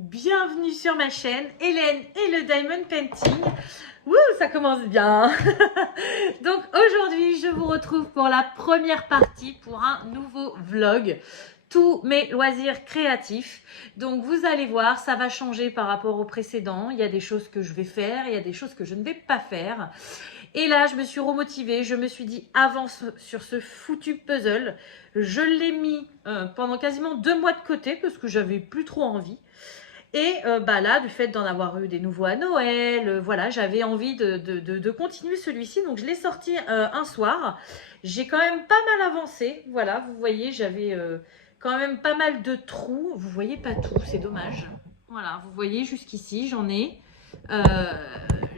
bienvenue sur ma chaîne Hélène et le Diamond Painting. Wouh, ça commence bien. Donc aujourd'hui, je vous retrouve pour la première partie pour un nouveau vlog. Tous mes loisirs créatifs. Donc vous allez voir, ça va changer par rapport au précédent. Il y a des choses que je vais faire, il y a des choses que je ne vais pas faire. Et là, je me suis remotivée. Je me suis dit, avance sur ce foutu puzzle. Je l'ai mis pendant quasiment 2 mois de côté parce que j'avais plus trop envie. Et là, du fait d'en avoir eu des nouveaux à Noël, voilà, j'avais envie de continuer celui-ci. Donc, je l'ai sorti un soir. J'ai quand même pas mal avancé. Voilà, vous voyez, j'avais quand même pas mal de trous. Vous voyez pas tout, c'est dommage. Voilà, vous voyez, jusqu'ici, j'en ai.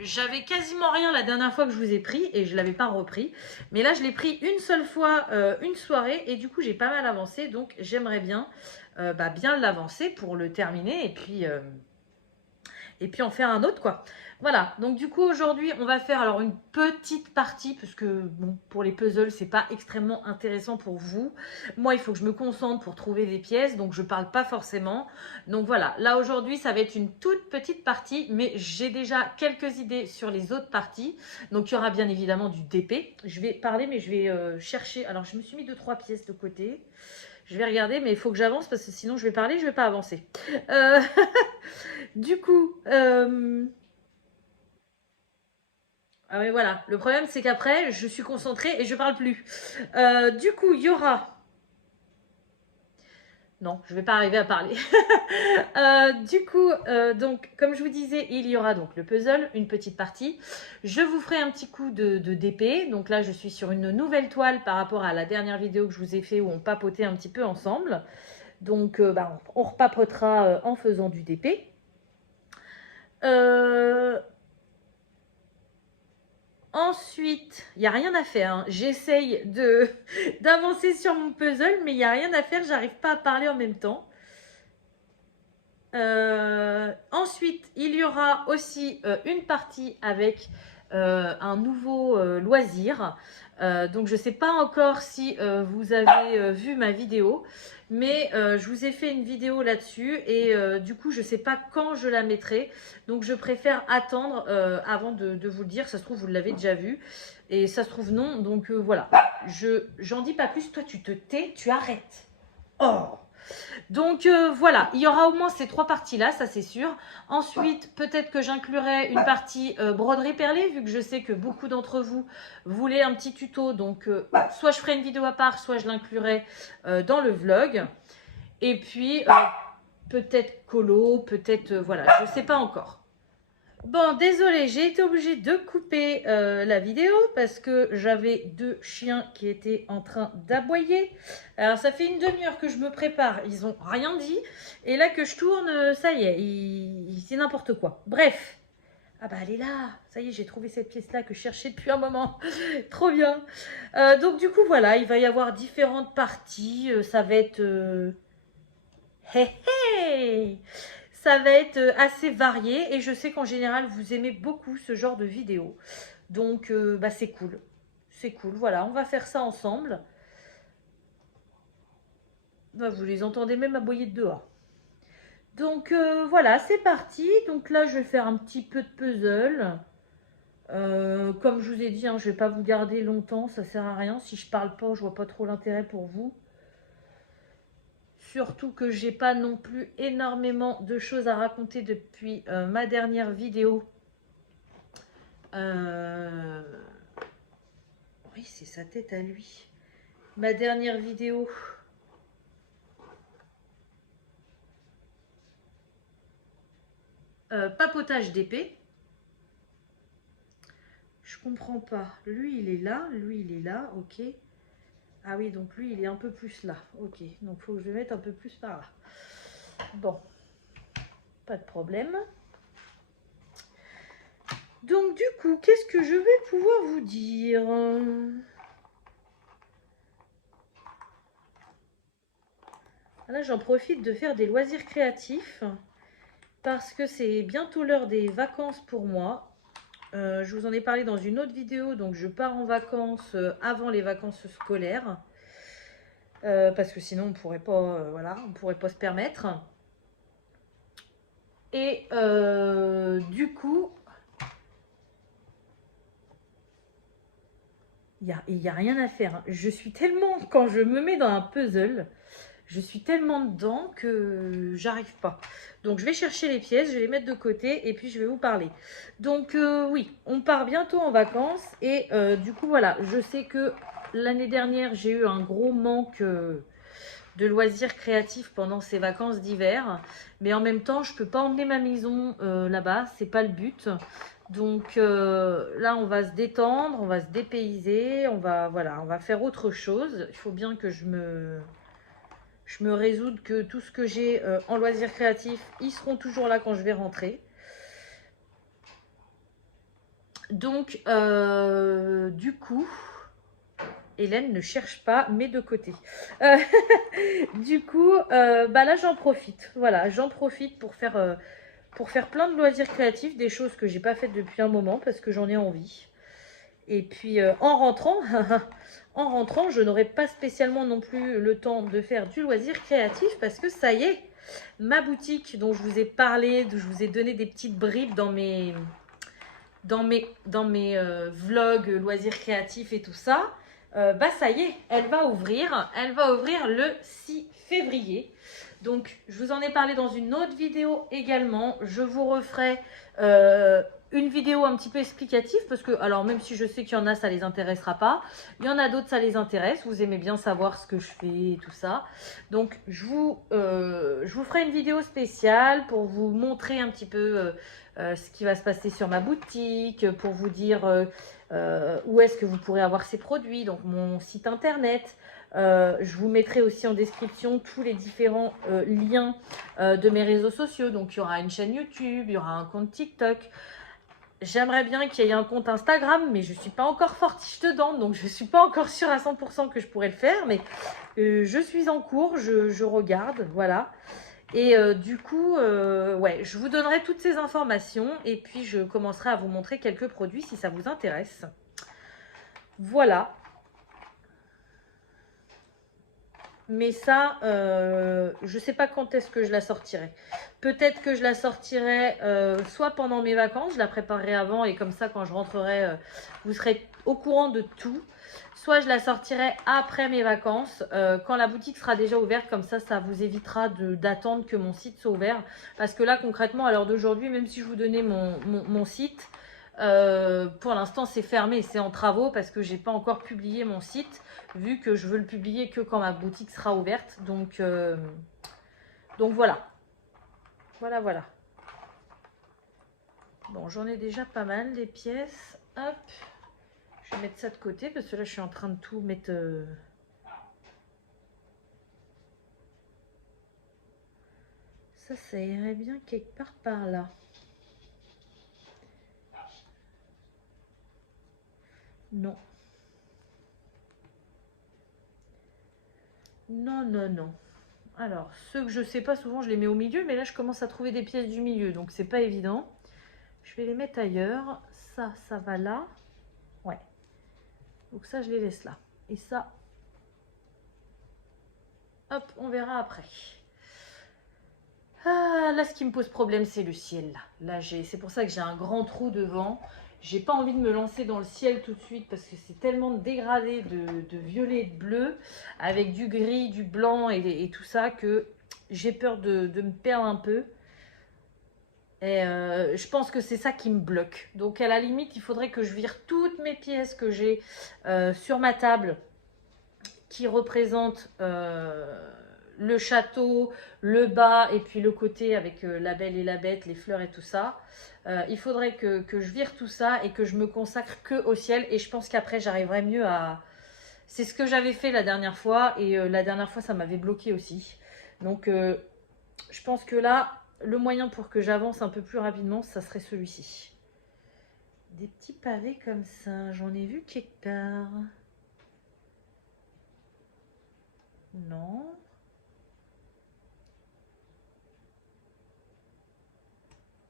J'avais quasiment rien la dernière fois que je vous ai pris et je ne l'avais pas repris. Mais là, je l'ai pris une seule fois, une soirée, et du coup, j'ai pas mal avancé. Donc, j'aimerais bien bien l'avancer pour le terminer et puis en faire un autre, quoi. Voilà, donc du coup aujourd'hui on va faire alors une petite partie parce que bon, pour les puzzles c'est pas extrêmement intéressant pour vous. Moi il faut que je me concentre pour trouver des pièces, donc je parle pas forcément. Donc voilà, là aujourd'hui ça va être une toute petite partie, mais j'ai déjà quelques idées sur les autres parties. Donc il y aura bien évidemment du DP. Je vais parler mais je vais chercher. Alors je me suis mis 2-3 pièces de côté. Je vais regarder, mais il faut que j'avance parce que sinon je vais parler, je vais pas avancer. Du coup, ah oui, voilà. Le problème, c'est qu'après, je suis concentrée et je parle plus. Du coup, il y aura... Non, je vais pas arriver à parler. Donc, comme je vous disais, il y aura donc le puzzle, une petite partie. Je vous ferai un petit coup de DP. Donc là, je suis sur une nouvelle toile par rapport à la dernière vidéo que je vous ai fait où on papotait un petit peu ensemble. Donc, on repapotera en faisant du DP. Ensuite, il n'y a rien à faire. Hein. J'essaye d'avancer sur mon puzzle, mais il n'y a rien à faire. J'arrive pas à parler en même temps. Ensuite, il y aura aussi une partie avec un nouveau loisir. Donc, je ne sais pas encore si vous avez vu ma vidéo, mais je vous ai fait une vidéo là-dessus et du coup, je ne sais pas quand je la mettrai. Donc, je préfère attendre avant de vous le dire. Ça se trouve, vous l'avez déjà vu et ça se trouve non. Donc, voilà. J'en dis pas plus. Toi, tu te tais, tu arrêtes. Oh! Donc voilà, il y aura au moins ces 3 parties-là, ça c'est sûr. Ensuite, peut-être que j'inclurai une partie broderie perlée, vu que je sais que beaucoup d'entre vous voulaient un petit tuto. Donc soit je ferai une vidéo à part, soit je l'inclurai dans le vlog. Et puis peut-être colo, peut-être voilà, je ne sais pas encore. Bon, désolé, j'ai été obligée de couper la vidéo parce que j'avais 2 chiens qui étaient en train d'aboyer. Alors, ça fait une demi-heure que je me prépare, ils n'ont rien dit. Et là que je tourne, ça y est, c'est n'importe quoi. Bref. Ah bah, elle est là. Ça y est, j'ai trouvé cette pièce-là que je cherchais depuis un moment. Trop bien. Donc, du coup, voilà, il va y avoir différentes parties. Ça va être... Hey, hey, ça va être assez varié et je sais qu'en général vous aimez beaucoup ce genre de vidéos. Donc c'est cool. C'est cool, voilà, on va faire ça ensemble. Vous les entendez même aboyer de dehors. Donc voilà, c'est parti. Donc là je vais faire un petit peu de puzzle. Comme je vous ai dit, hein, je ne vais pas vous garder longtemps, ça sert à rien. Si je parle pas, je vois pas trop l'intérêt pour vous. Surtout que j'ai pas non plus énormément de choses à raconter depuis ma dernière vidéo. Oui, c'est sa tête à lui. Ma dernière vidéo. Papotage d'épée. Je comprends pas. Lui, il est là. Lui, il est là. Ok. Ah oui, donc lui, il est un peu plus là. Ok. Donc, il faut que je le mette un peu plus par là. Bon. Pas de problème. Donc, du coup, qu'est-ce que je vais pouvoir vous dire ? Là, j'en profite de faire des loisirs créatifs parce que c'est bientôt l'heure des vacances pour moi. Je vous en ai parlé dans une autre vidéo, donc je pars en vacances avant les vacances scolaires. Parce que sinon on pourrait pas, voilà, on pourrait pas se permettre. Et du coup, il y a rien à faire, hein. Je suis tellement, quand je me mets dans un puzzle, je suis tellement dedans que j'arrive pas. Donc je vais chercher les pièces, je vais les mettre de côté et puis je vais vous parler. Donc oui, on part bientôt en vacances et du coup voilà, je sais que l'année dernière j'ai eu un gros manque de loisirs créatifs pendant ces vacances d'hiver. Mais en même temps, je peux pas emmener ma maison là-bas, c'est pas le but. Donc là, on va se détendre, on va se dépayser, voilà, on va faire autre chose. Il faut bien que je me résoudre que tout ce que j'ai en loisirs créatifs, ils seront toujours là quand je vais rentrer. Donc, du coup, Hélène ne cherche pas, mais de côté. Euh, du coup, bah là, j'en profite. Voilà, j'en profite pour faire plein de loisirs créatifs, des choses que j'ai pas faites depuis un moment parce que j'en ai envie. Et puis, en rentrant, en rentrant, je n'aurai pas spécialement non plus le temps de faire du loisir créatif parce que ça y est, ma boutique dont je vous ai parlé, dont je vous ai donné des petites bribes dans mes vlogs loisirs créatifs et tout ça, bah ça y est, elle va ouvrir le 6 février. Donc je vous en ai parlé dans une autre vidéo également. Je vous referai une vidéo un petit peu explicative parce que, alors même si je sais qu'il y en a ça les intéressera pas, il y en a d'autres ça les intéresse. Vous aimez bien savoir ce que je fais et tout ça. Donc je vous ferai une vidéo spéciale pour vous montrer un petit peu ce qui va se passer sur ma boutique, pour vous dire où est-ce que vous pourrez avoir ces produits, donc mon site internet. Je vous mettrai aussi en description tous les différents liens de mes réseaux sociaux. Donc il y aura une chaîne YouTube, il y aura un compte TikTok. J'aimerais bien qu'il y ait un compte Instagram, mais je ne suis pas encore fortiche dedans, donc je ne suis pas encore sûre à 100% que je pourrais le faire. Mais je suis en cours, je regarde, voilà. Et du coup, ouais, je vous donnerai toutes ces informations et puis je commencerai à vous montrer quelques produits si ça vous intéresse. Voilà. Mais ça, je ne sais pas quand est-ce que je la sortirai. Peut-être que je la sortirai soit pendant mes vacances, je la préparerai avant et comme ça, quand je rentrerai, vous serez au courant de tout. Soit je la sortirai après mes vacances, quand la boutique sera déjà ouverte. Comme ça vous évitera d'attendre que mon site soit ouvert. Parce que là, concrètement, à l'heure d'aujourd'hui, même si je vous donnais mon site, pour l'instant, c'est fermé, c'est en travaux parce que j'ai pas encore publié mon site, vu que je veux le publier que quand ma boutique sera ouverte. Donc voilà. Voilà. Bon, j'en ai déjà pas mal, des pièces. Hop. Je vais mettre ça de côté parce que là, je suis en train de tout mettre... Ça irait bien quelque part par là. Non. Non. Alors, ceux que je sais pas, souvent je les mets au milieu, mais là je commence à trouver des pièces du milieu, donc c'est pas évident. Je vais les mettre ailleurs. Ça va là. Ouais. Donc ça, je les laisse là. Et ça, hop, on verra après. Ah, là, ce qui me pose problème, c'est le ciel. Là, c'est pour ça que j'ai un grand trou devant. J'ai pas envie de me lancer dans le ciel tout de suite parce que c'est tellement dégradé de violet et de bleu avec du gris, du blanc et tout ça que j'ai peur de me perdre un peu. Et je pense que c'est ça qui me bloque. Donc à la limite, il faudrait que je vire toutes mes pièces que j'ai sur ma table qui représentent le château, le bas et puis le côté avec la belle et la bête, les fleurs et tout ça. Il faudrait que je vire tout ça et que je me consacre que au ciel. Et je pense qu'après, j'arriverai mieux à... C'est ce que j'avais fait la dernière fois et la dernière fois, ça m'avait bloqué aussi. Donc je pense que là, le moyen pour que j'avance un peu plus rapidement, ça serait celui-ci. Des petits pavés comme ça, j'en ai vu quelque part. Non.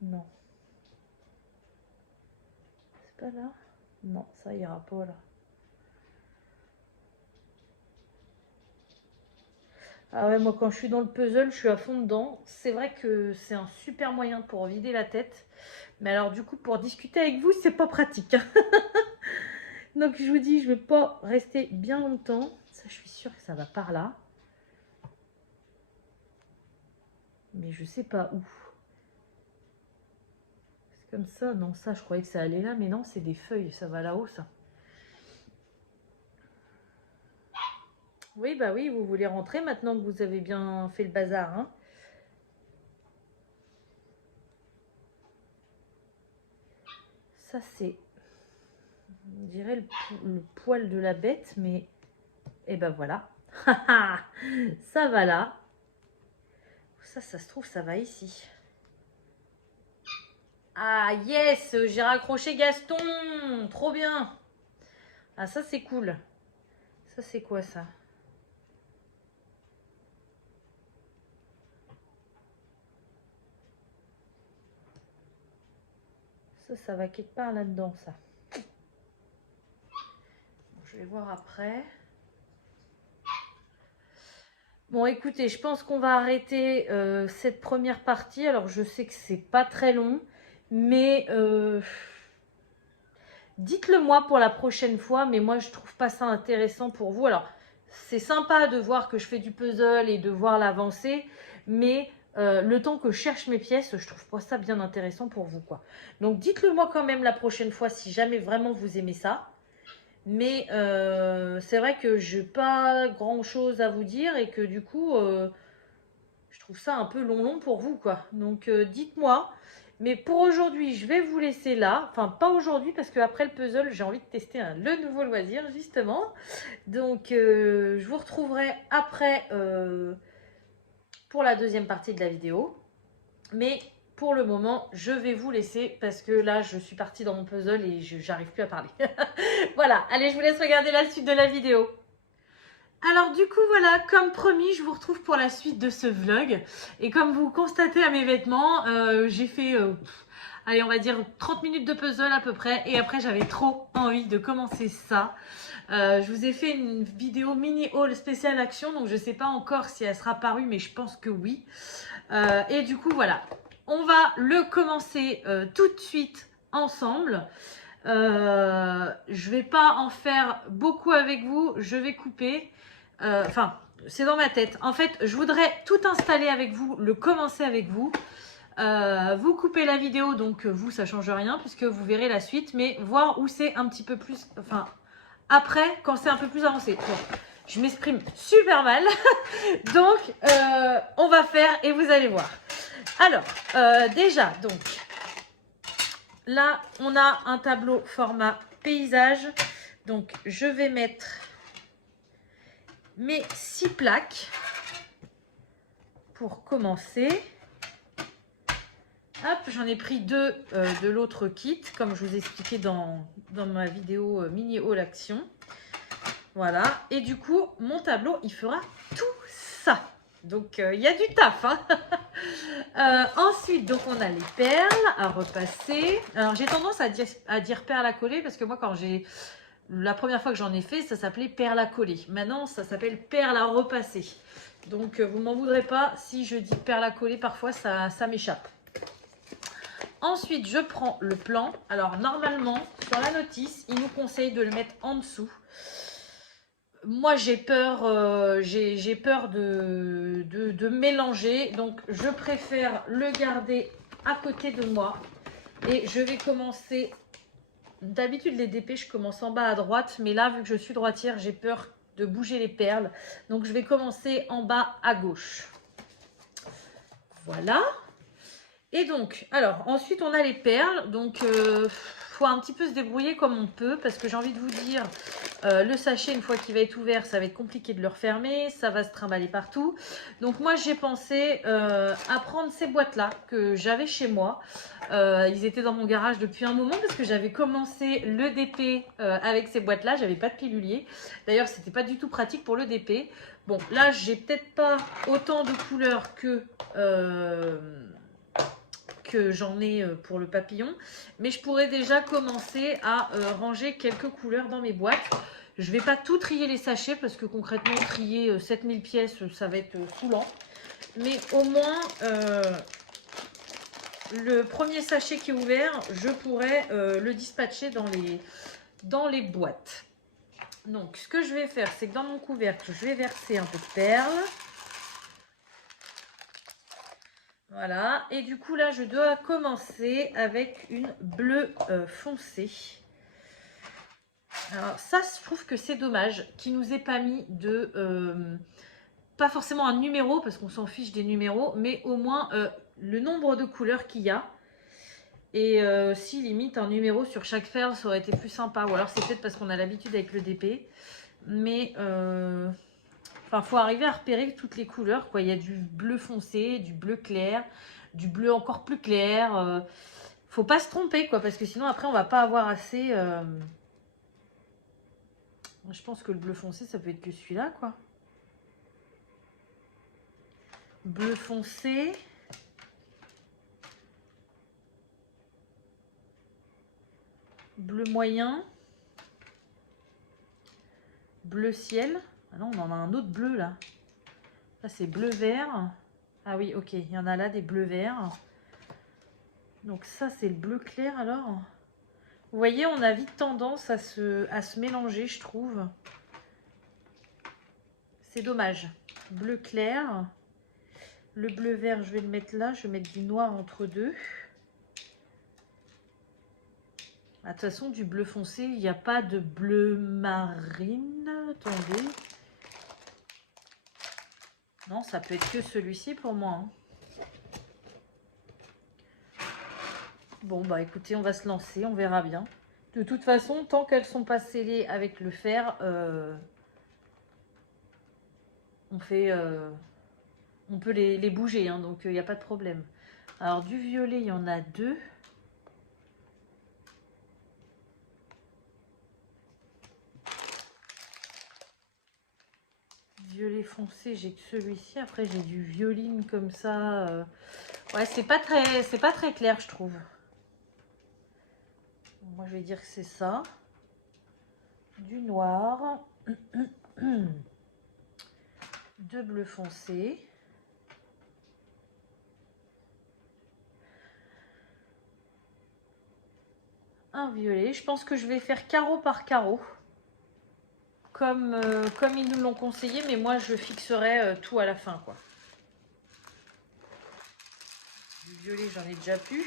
Non. C'est pas là? Non, ça ira pas là. Ah ouais, moi quand je suis dans le puzzle, je suis à fond dedans. C'est vrai que c'est un super moyen pour vider la tête. Mais alors du coup, pour discuter avec vous, c'est pas pratique. Donc je vous dis, je vais pas rester bien longtemps. Ça, je suis sûre que ça va par là. Mais je sais pas où. C'est comme ça, non, ça, je croyais que ça allait là. Mais non, c'est des feuilles, ça va là-haut, ça. Oui, bah oui, vous voulez rentrer maintenant que vous avez bien fait le bazar, hein. Ça, c'est, on dirait le poil de la bête, mais... Et ben voilà. Ça va là. Ça se trouve, ça va ici. Ah, yes, j'ai raccroché Gaston. Trop bien. Ah, ça, c'est cool. Ça, c'est quoi, ça? Ça va quelque part là-dedans, ça. Je vais voir après. Bon, écoutez, je pense qu'on va arrêter cette première partie. Alors, je sais que c'est pas très long, mais dites-le moi pour la prochaine fois. Mais moi, je trouve pas ça intéressant pour vous. Alors, c'est sympa de voir que je fais du puzzle et de voir l'avancée, mais le temps que je cherche mes pièces, je trouve pas ça bien intéressant pour vous, quoi. Donc, dites-le moi quand même la prochaine fois si jamais vraiment vous aimez ça. Mais c'est vrai que j'ai pas grand chose à vous dire et que du coup, je trouve ça un peu long pour vous, quoi. Donc dites-moi. Mais pour aujourd'hui, je vais vous laisser là. Enfin, pas aujourd'hui parce qu'après le puzzle, j'ai envie de tester le nouveau loisir, justement. Donc je vous retrouverai après pour la deuxième partie de la vidéo. Mais pour le moment, je vais vous laisser parce que là, je suis partie dans mon puzzle et j'arrive plus à parler. Voilà, allez, je vous laisse regarder la suite de la vidéo. Alors du coup, voilà, comme promis, je vous retrouve pour la suite de ce vlog. Et comme vous constatez à mes vêtements, j'ai fait, allez, on va dire 30 minutes de puzzle à peu près. Et après, j'avais trop envie de commencer ça. Je vous ai fait une vidéo mini haul spéciale action, donc je ne sais pas encore si elle sera parue, mais je pense que oui. Et du coup, voilà, on va le commencer tout de suite ensemble. Je vais pas en faire beaucoup avec vous, je vais couper. Enfin, c'est dans ma tête. En fait, je voudrais tout installer avec vous, le commencer avec vous. Vous coupez la vidéo, donc vous, ça change rien puisque vous verrez la suite, mais voir où c'est un petit peu plus, enfin, après, quand c'est un peu plus avancé. Bon, je m'exprime super mal, donc on va faire et vous allez voir. Alors, déjà, donc, là, on a un tableau format paysage. Donc, je vais mettre mes 6 plaques pour commencer. Hop, j'en ai pris 2 de l'autre kit, comme je vous ai expliqué dans ma vidéo mini haul action. Voilà, et du coup, mon tableau, il fera tout ça. Donc, il y a du taf, hein. Ensuite, donc on a les perles à repasser. Alors, j'ai tendance à dire perles à coller parce que moi, la première fois que j'en ai fait, ça s'appelait perles à coller. Maintenant, ça s'appelle perles à repasser. Donc, vous m'en voudrez pas si je dis perles à coller. Parfois, ça m'échappe. Ensuite, je prends le plan. Alors, normalement, sur la notice, il nous conseille de le mettre en dessous. Moi, j'ai peur de mélanger. Donc, je préfère le garder à côté de moi. Et je vais commencer... D'habitude, les DP, je commence en bas à droite. Mais là, vu que je suis droitière, j'ai peur de bouger les perles. Donc, je vais commencer en bas à gauche. Voilà. Et donc, alors, ensuite, on a les perles. Donc, faut un petit peu se débrouiller comme on peut. Parce que j'ai envie de vous dire, le sachet, une fois qu'il va être ouvert, ça va être compliqué de le refermer. Ça va se trimballer partout. Donc, moi, j'ai pensé à prendre ces boîtes-là que j'avais chez moi. Ils étaient dans mon garage depuis un moment parce que j'avais commencé le DP avec ces boîtes-là. J'avais pas de pilulier. D'ailleurs, c'était pas du tout pratique pour le DP. Bon, là, j'ai peut-être pas autant de couleurs que j'en ai pour le papillon, mais je pourrais déjà commencer à ranger quelques couleurs dans mes boîtes. Je vais pas tout trier les sachets parce que concrètement, trier 7000 pièces, ça va être saoulant. Mais au moins, le premier sachet qui est ouvert, je pourrais le dispatcher dans les boîtes. Donc, ce que je vais faire, c'est que dans mon couvercle, je vais verser un peu de perles. Voilà. Et du coup, là, je dois commencer avec une bleue foncée. Alors, ça, je trouve que c'est dommage qu'il nous ait pas mis de... pas forcément un numéro, parce qu'on s'en fiche des numéros, mais au moins le nombre de couleurs qu'il y a. Et si limite un numéro sur chaque perle, ça aurait été plus sympa. Ou alors c'est peut-être parce qu'on a l'habitude avec le DP. Mais enfin, faut arriver à repérer toutes les couleurs, quoi. Il y a du bleu foncé, du bleu clair, du bleu encore plus clair. Faut pas se tromper, quoi, parce que sinon après on va pas avoir assez. Je pense que le bleu foncé, ça peut être que celui-là, quoi. Bleu foncé. Bleu moyen. Bleu ciel. Ah non, on en a un autre bleu là. Ça c'est bleu vert. Ah oui, ok, il y en a là des bleus verts. Donc ça c'est le bleu clair alors. Vous voyez, on a vite tendance à se mélanger, je trouve. C'est dommage. Bleu clair. Le bleu vert, je vais le mettre là. Je vais mettre du noir entre deux. De toute façon, du bleu foncé, il n'y a pas de bleu marine. Attendez. Non, ça peut être que celui-ci pour moi. Hein. Bon, bah écoutez, on va se lancer, on verra bien. De toute façon, tant qu'elles sont pas scellées avec le fer, on peut les bouger, hein, donc il n'y a pas de problème. Alors du violet, il y en a deux. Violet foncé, j'ai que celui-ci. Après, j'ai du violine comme ça. Ouais, c'est pas très clair, je trouve. Moi, je vais dire que c'est ça. Du noir. De bleu foncé. Un violet. Je pense que je vais faire carreau par carreau. Comme ils nous l'ont conseillé, mais moi, je fixerai tout à la fin, quoi. Du violet, j'en ai déjà plus.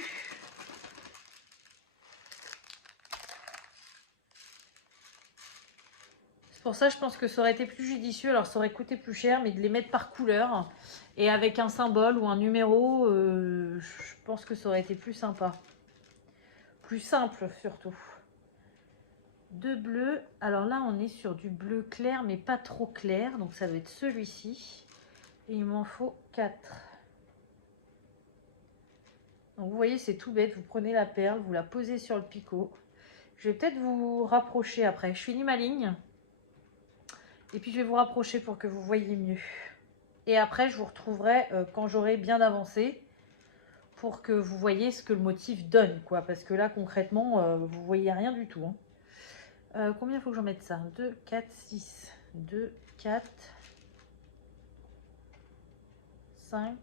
Pour ça, je pense que ça aurait été plus judicieux. Alors, ça aurait coûté plus cher, mais de les mettre par couleur et avec un symbole ou un numéro, je pense que ça aurait été plus sympa. Plus simple, surtout. Deux bleus. Alors là, on est sur du bleu clair, mais pas trop clair. Donc, ça doit être celui-ci. Et il m'en faut 4. Donc, vous voyez, c'est tout bête. Vous prenez la perle, vous la posez sur le picot. Je vais peut-être vous rapprocher après. Je finis ma ligne. Et puis je vais vous rapprocher pour que vous voyez mieux. Et après, je vous retrouverai quand j'aurai bien avancé pour que vous voyez ce que le motif donne, quoi. Parce que là, concrètement, vous voyez rien du tout. Hein. Combien il faut que j'en mette ça? 2, 4, 6. 2, 4, 5,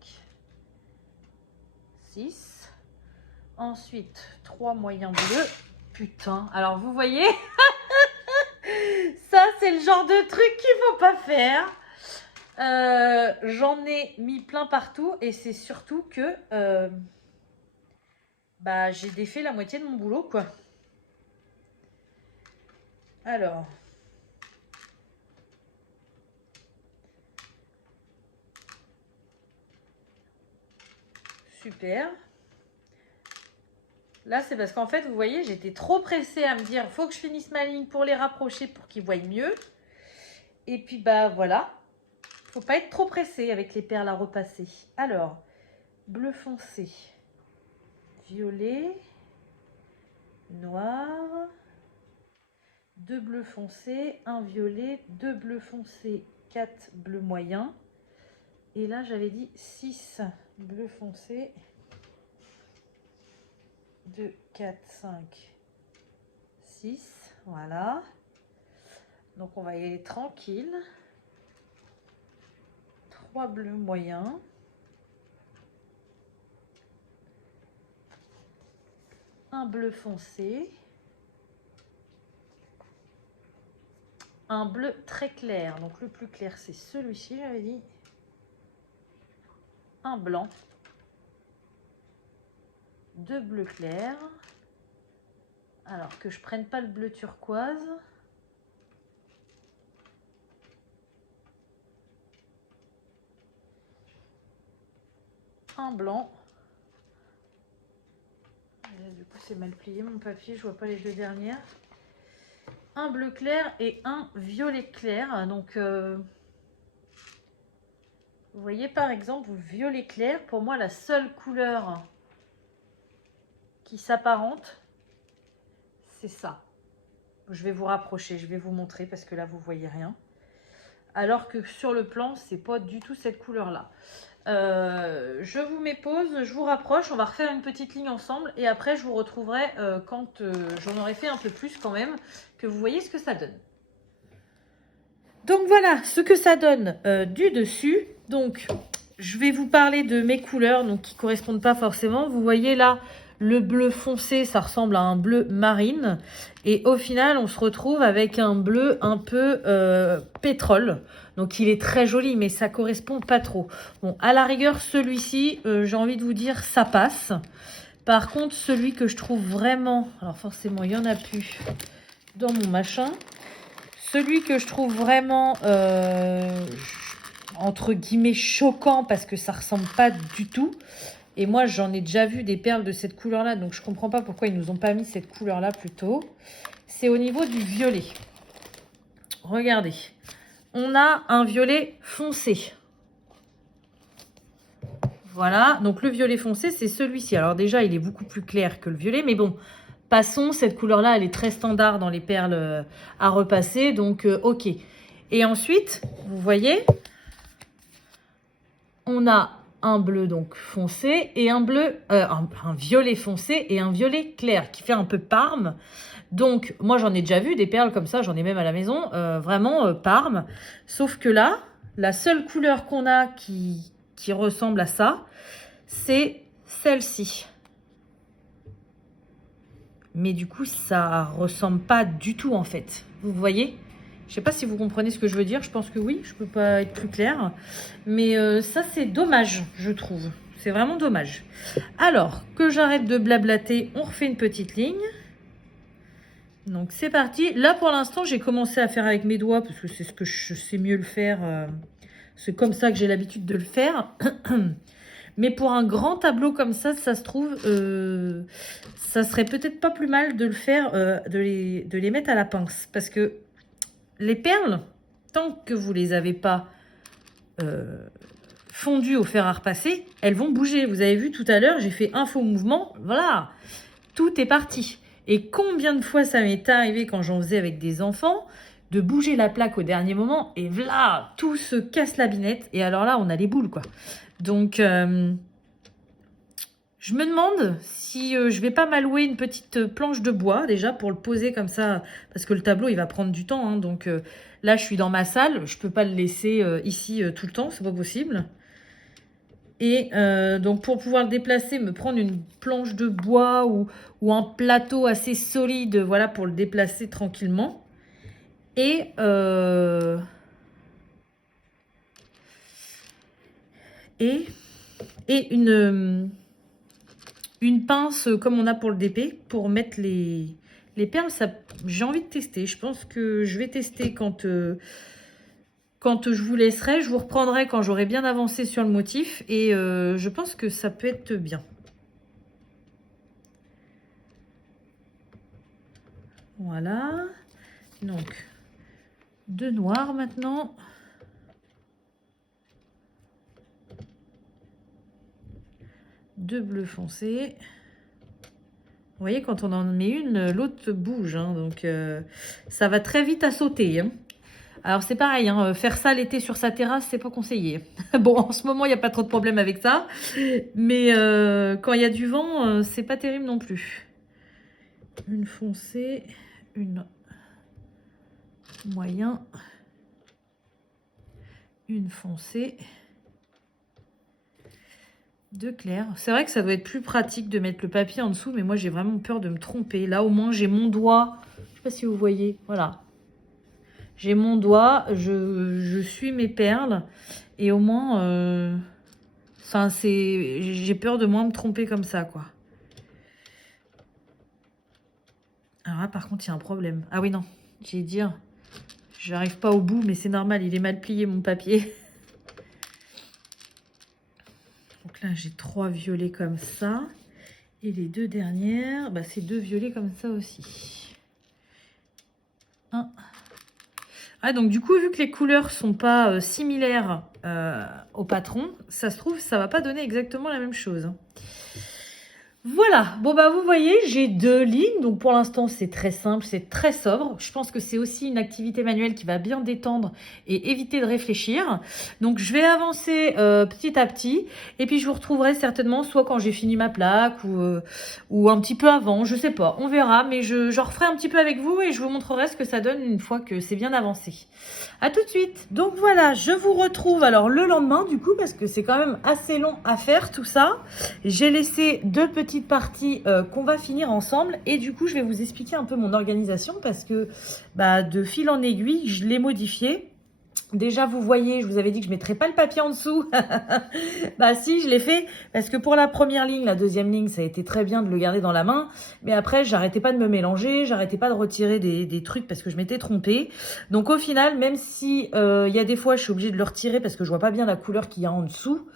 6. Ensuite, 3 moyens bleus. Putain, alors vous voyez ça, c'est le genre de truc qu'il faut pas faire. J'en ai mis plein partout et c'est surtout que bah, j'ai défait la moitié de mon boulot, quoi. Alors. Super. Là, c'est parce qu'en fait, vous voyez, j'étais trop pressée à me dire, faut que je finisse ma ligne pour les rapprocher pour qu'ils voient mieux. Et puis, bah voilà. Faut pas être trop pressé avec les perles à repasser. Alors, bleu foncé, violet, noir, 2 bleus foncés, 1 violet, 2 bleus foncés, 4 bleus moyens. Et là, j'avais dit 6 bleus foncés. 2, 4, 5, 6. Voilà. Donc on va y aller tranquille. 3 bleus moyens. Un bleu foncé. Un bleu très clair. Donc le plus clair, c'est celui-ci, j'avais dit. Un blanc. 2 bleus clairs. Alors que je prenne pas le bleu turquoise. Un blanc. Et là, du coup, c'est mal plié mon papier, je vois pas les deux dernières. Un bleu clair et un violet clair. Donc, vous voyez par exemple, violet clair, pour moi, la seule couleur qui s'apparente, c'est ça. Je vais vous rapprocher, je vais vous montrer parce que là, vous voyez rien. Alors que sur le plan, c'est pas du tout cette couleur-là. Je vous mets pause, je vous rapproche, on va refaire une petite ligne ensemble et après je vous retrouverai quand j'en aurai fait un peu plus quand même, que vous voyez ce que ça donne. Donc voilà ce que ça donne du dessus. Donc je vais vous parler de mes couleurs donc, qui ne correspondent pas forcément. Vous voyez là le bleu foncé, ça ressemble à un bleu marine. Et au final, on se retrouve avec un bleu un peu pétrole. Donc il est très joli, mais ça correspond pas trop. Bon, à la rigueur, celui-ci, j'ai envie de vous dire, ça passe. Par contre, celui que je trouve vraiment... Alors forcément, il n'y en a plus dans mon machin. Celui que je trouve vraiment, entre guillemets, choquant, parce que ça ressemble pas du tout. Et moi, j'en ai déjà vu des perles de cette couleur-là, donc je comprends pas pourquoi ils nous ont pas mis cette couleur-là plus tôt. C'est au niveau du violet. Regardez. On a un violet foncé. Voilà, donc le violet foncé, c'est celui-ci. Alors déjà, il est beaucoup plus clair que le violet, mais bon, passons, cette couleur-là, elle est très standard dans les perles à repasser, donc ok. Et ensuite, vous voyez, on a un bleu donc foncé et un bleu, un violet foncé et un violet clair qui fait un peu parme. Donc, moi, j'en ai déjà vu des perles comme ça, j'en ai même à la maison, vraiment parme. Sauf que là, la seule couleur qu'on a qui ressemble à ça, c'est celle-ci. Mais du coup, ça ressemble pas du tout en fait. Vous voyez? Je sais pas si vous comprenez ce que je veux dire. Je pense que oui, je peux pas être plus claire. Mais ça, c'est dommage, je trouve. C'est vraiment dommage. Alors, que j'arrête de blablater, on refait une petite ligne. Donc, c'est parti. Là, pour l'instant, j'ai commencé à faire avec mes doigts parce que c'est ce que je sais mieux le faire. C'est comme ça que j'ai l'habitude de le faire. Mais pour un grand tableau comme ça se trouve, ça serait peut-être pas plus mal de le faire, de les mettre à la pince. Parce que les perles, tant que vous les avez pas fondues au fer à repasser, elles vont bouger. Vous avez vu tout à l'heure, j'ai fait un faux mouvement. Voilà, tout est parti. Et combien de fois ça m'est arrivé quand j'en faisais avec des enfants de bouger la plaque au dernier moment et voilà, tout se casse la binette. Et alors là, on a les boules, quoi. Donc, je me demande si je vais pas m'allouer une petite planche de bois déjà pour le poser comme ça, parce que le tableau, il va prendre du temps. Hein, donc là, je suis dans ma salle, je peux pas le laisser ici tout le temps, c'est pas possible. Et donc, pour pouvoir le déplacer, me prendre une planche de bois ou un plateau assez solide, voilà, pour le déplacer tranquillement. Et une pince comme on a pour le DP pour mettre les perles. J'ai envie de tester. Je pense que je vais tester quand je vous laisserai. Je vous reprendrai quand j'aurai bien avancé sur le motif. Et je pense que ça peut être bien. Voilà. Donc, de noir maintenant. De bleu foncé. Vous voyez, quand on en met une, l'autre bouge. Hein, donc, ça va très vite à sauter. Hein. Alors, c'est pareil. Hein, faire ça l'été sur sa terrasse, c'est pas conseillé. Bon, en ce moment, il n'y a pas trop de problème avec ça. Mais quand il y a du vent, c'est pas terrible non plus. Une foncée, une moyen, une foncée, deux clairs. C'est vrai que ça doit être plus pratique de mettre le papier en dessous, mais moi j'ai vraiment peur de me tromper. Là au moins j'ai mon doigt, je sais pas si vous voyez, voilà. J'ai mon doigt, je suis mes perles et au moins, enfin j'ai peur de moins me tromper comme ça quoi. Alors là par contre il y a un problème. Ah oui non, j'ai dire, j'arrive pas au bout mais c'est normal, il est mal plié mon papier. Donc là, j'ai 3 violets comme ça. Et les 2 dernières, bah, c'est 2 violets comme ça aussi. Un. Ah, donc du coup, vu que les couleurs sont pas similaires au patron, ça se trouve, ça va pas donner exactement la même chose. Voilà, bon bah vous voyez, j'ai 2 lignes, donc pour l'instant c'est très simple, c'est très sobre. Je pense que c'est aussi une activité manuelle qui va bien détendre et éviter de réfléchir. Donc je vais avancer petit à petit, et puis je vous retrouverai certainement soit quand j'ai fini ma plaque ou un petit peu avant, je sais pas, on verra, mais je referai un petit peu avec vous et je vous montrerai ce que ça donne une fois que c'est bien avancé. À tout de suite. Donc voilà, je vous retrouve alors le lendemain du coup, parce que c'est quand même assez long à faire tout ça. J'ai laissé 2 petites parties qu'on va finir ensemble et du coup je vais vous expliquer un peu mon organisation parce que bah, de fil en aiguille je l'ai modifié. Déjà, vous voyez, je vous avais dit que je ne mettrais pas le papier en dessous. Bah si, je l'ai fait. Parce que pour la première ligne, la deuxième ligne, ça a été très bien de le garder dans la main. Mais après, j'arrêtais pas de me mélanger. J'arrêtais pas de retirer des trucs parce que je m'étais trompée. Donc au final, même si y a des fois, je suis obligée de le retirer parce que je vois pas bien la couleur qu'il y a en dessous.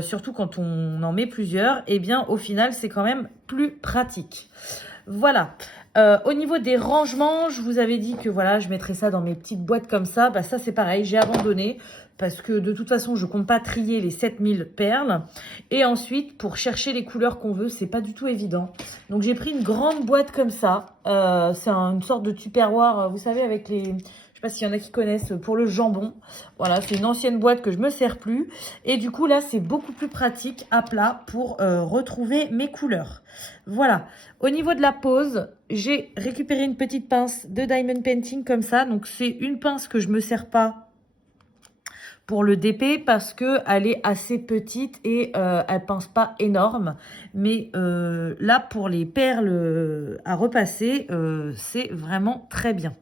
Surtout quand on en met plusieurs. Eh bien, au final, c'est quand même plus pratique. Voilà. Au niveau des rangements, je vous avais dit que voilà, je mettrais ça dans mes petites boîtes comme ça. Bah ça c'est pareil, j'ai abandonné parce que de toute façon, je compte pas trier les 7000 perles. Et ensuite, pour chercher les couleurs qu'on veut, c'est pas du tout évident. Donc j'ai pris une grande boîte comme ça. C'est une sorte de tupperware, vous savez, avec les... Je sais pas s'il y en a qui connaissent pour le jambon. Voilà, c'est une ancienne boîte que je me sers plus. Et du coup, là, c'est beaucoup plus pratique à plat pour retrouver mes couleurs. Voilà. Au niveau de la pose, j'ai récupéré une petite pince de Diamond Painting comme ça. Donc, c'est une pince que je me sers pas pour le DP parce que elle est assez petite et elle pince pas énorme. Mais là, pour les perles à repasser, c'est vraiment très bien.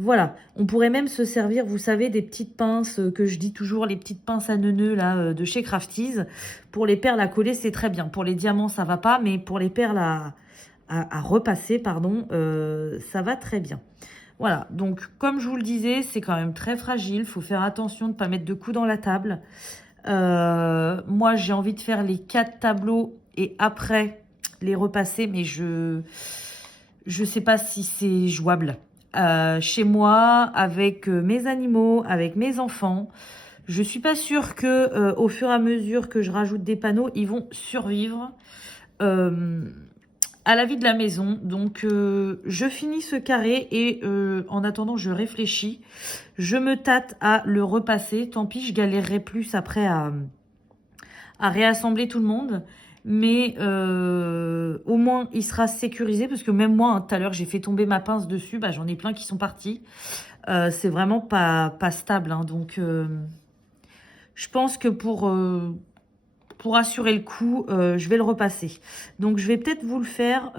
Voilà, on pourrait même se servir, vous savez, des petites pinces que je dis toujours, les petites pinces à neuneux là de chez Crafties. Pour les perles à coller, c'est très bien. Pour les diamants, ça va pas, mais pour les perles à repasser, pardon, ça va très bien. Voilà, donc comme je vous le disais, c'est quand même très fragile. Il faut faire attention de ne pas mettre de coups dans la table. Moi, j'ai envie de faire les 4 tableaux et après les repasser, mais je sais pas si c'est jouable. Chez moi, avec mes animaux, avec mes enfants, je suis pas sûre que au fur et à mesure que je rajoute des panneaux, ils vont survivre à la vie de la maison. Donc je finis ce carré et en attendant je réfléchis. Je me tâte à le repasser. Tant pis, je galérerai plus après à réassembler tout le monde. Mais au moins, il sera sécurisé. Parce que même moi, hein, tout à l'heure, j'ai fait tomber ma pince dessus. Bah, j'en ai plein qui sont partis. C'est vraiment pas stable. Hein, donc, je pense que pour assurer le coup, je vais le repasser. Donc, je vais peut-être vous le faire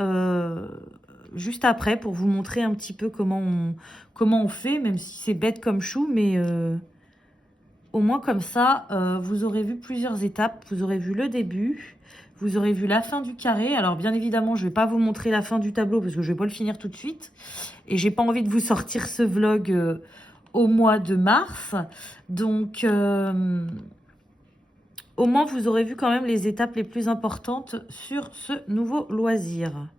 juste après pour vous montrer un petit peu comment on fait. Même si c'est bête comme chou, mais... au moins comme ça, vous aurez vu plusieurs étapes. Vous aurez vu le début, vous aurez vu la fin du carré. Alors bien évidemment, je ne vais pas vous montrer la fin du tableau parce que je ne vais pas le finir tout de suite. Et j'ai pas envie de vous sortir ce vlog au mois de mars. Donc au moins, vous aurez vu quand même les étapes les plus importantes sur ce nouveau loisir.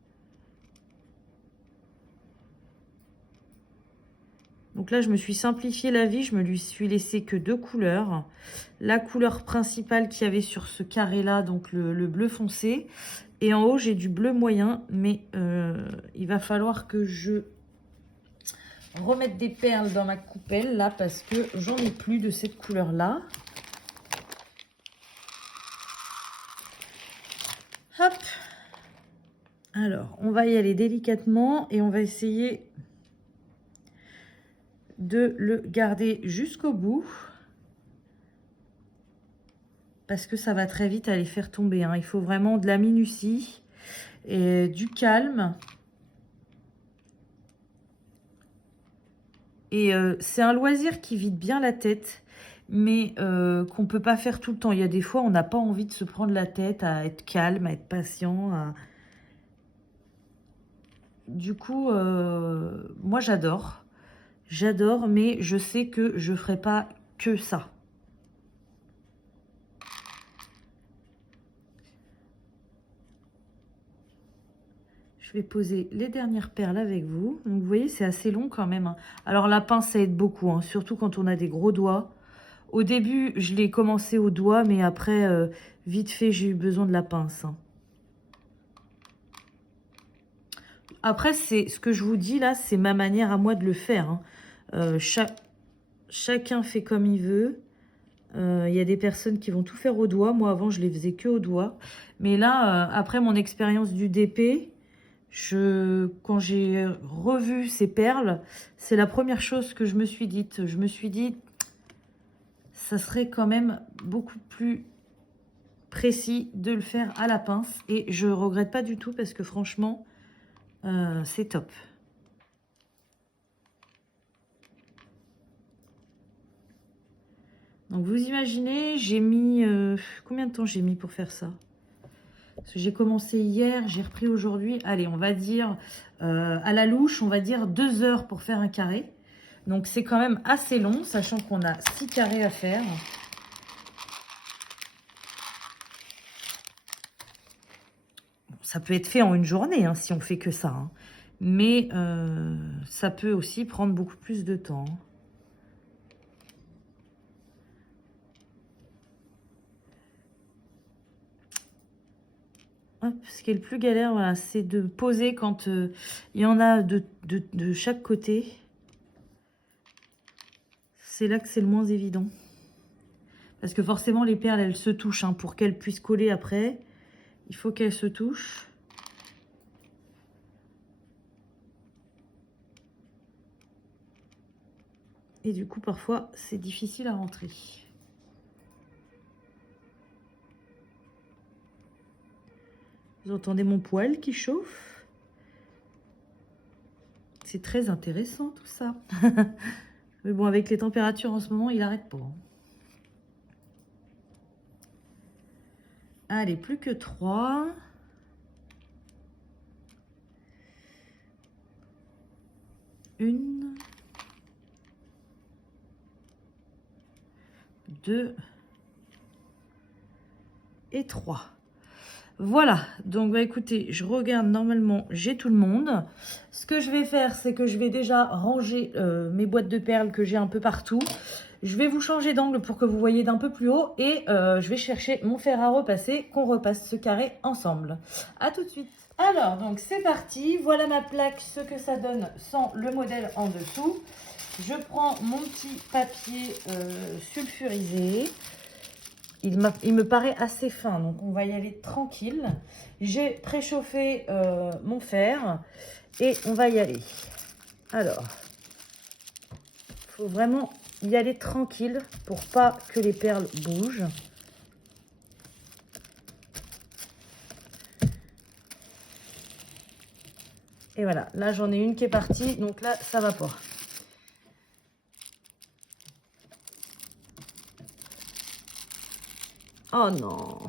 Donc là, je me suis simplifié la vie. Je me lui suis laissé que 2 couleurs. La couleur principale qu'il y avait sur ce carré-là, donc le bleu foncé. Et en haut, j'ai du bleu moyen. Mais il va falloir que je remette des perles dans ma coupelle, là, parce que j'en ai plus de cette couleur-là. Hop. Alors, on va y aller délicatement et on va essayer de le garder jusqu'au bout. Parce que ça va très vite à les faire tomber, hein. Il faut vraiment de la minutie et du calme. Et c'est un loisir qui vide bien la tête, mais qu'on ne peut pas faire tout le temps. Il y a des fois, on n'a pas envie de se prendre la tête, à être calme, à être patient. Du coup, moi j'adore. J'adore, mais je sais que je ne ferai pas que ça. Je vais poser les dernières perles avec vous. Donc, vous voyez, c'est assez long quand même, hein. Alors, la pince, ça aide beaucoup, hein, surtout quand on a des gros doigts. Au début, je l'ai commencé au doigt, mais après, vite fait, j'ai eu besoin de la pince, hein. Après, c'est ce que je vous dis là, c'est ma manière à moi de le faire, hein. Chacun fait comme il veut. Il y a des personnes qui vont tout faire au doigt. Moi, avant, je les faisais que au doigt. Mais là, après mon expérience du DP... quand j'ai revu ces perles, c'est la première chose que je me suis dite. Je me suis dit, ça serait quand même beaucoup plus précis de le faire à la pince. Et je regrette pas du tout parce que franchement, c'est top. Donc vous imaginez, j'ai mis... combien de temps j'ai mis pour faire ça? Parce que j'ai commencé hier, j'ai repris aujourd'hui. Allez, on va dire, à la louche, on va dire 2 heures pour faire un carré. Donc, c'est quand même assez long, sachant qu'on a 6 carrés à faire. Ça peut être fait en une journée, hein, si on fait que ça, hein. Mais ça peut aussi prendre beaucoup plus de temps. Hop, ce qui est le plus galère, voilà, c'est de poser quand il y en a de chaque côté. C'est là que c'est le moins évident. Parce que forcément, les perles, elles se touchent, hein, pour qu'elles puissent coller après. Il faut qu'elles se touchent. Et du coup, parfois, c'est difficile à rentrer. Vous entendez mon poêle qui chauffe? C'est très intéressant tout ça. Mais bon, avec les températures en ce moment, il n'arrête pas, hein. Allez, plus que 3. Une. 2. Et 3. Voilà, donc bah écoutez, je regarde, normalement j'ai tout le monde. Ce que je vais faire, c'est que je vais déjà ranger mes boîtes de perles que j'ai un peu partout. Je vais vous changer d'angle pour que vous voyez d'un peu plus haut et je vais chercher mon fer à repasser, qu'on repasse ce carré ensemble. A tout de suite. Alors, donc c'est parti, voilà ma plaque, ce que ça donne sans le modèle en dessous. Je prends mon petit papier sulfurisé. Il me paraît assez fin, donc on va y aller tranquille. J'ai préchauffé mon fer et on va y aller. Alors, il faut vraiment y aller tranquille pour pas que les perles bougent. Et voilà, là j'en ai une qui est partie, donc là ça va pas. Oh non.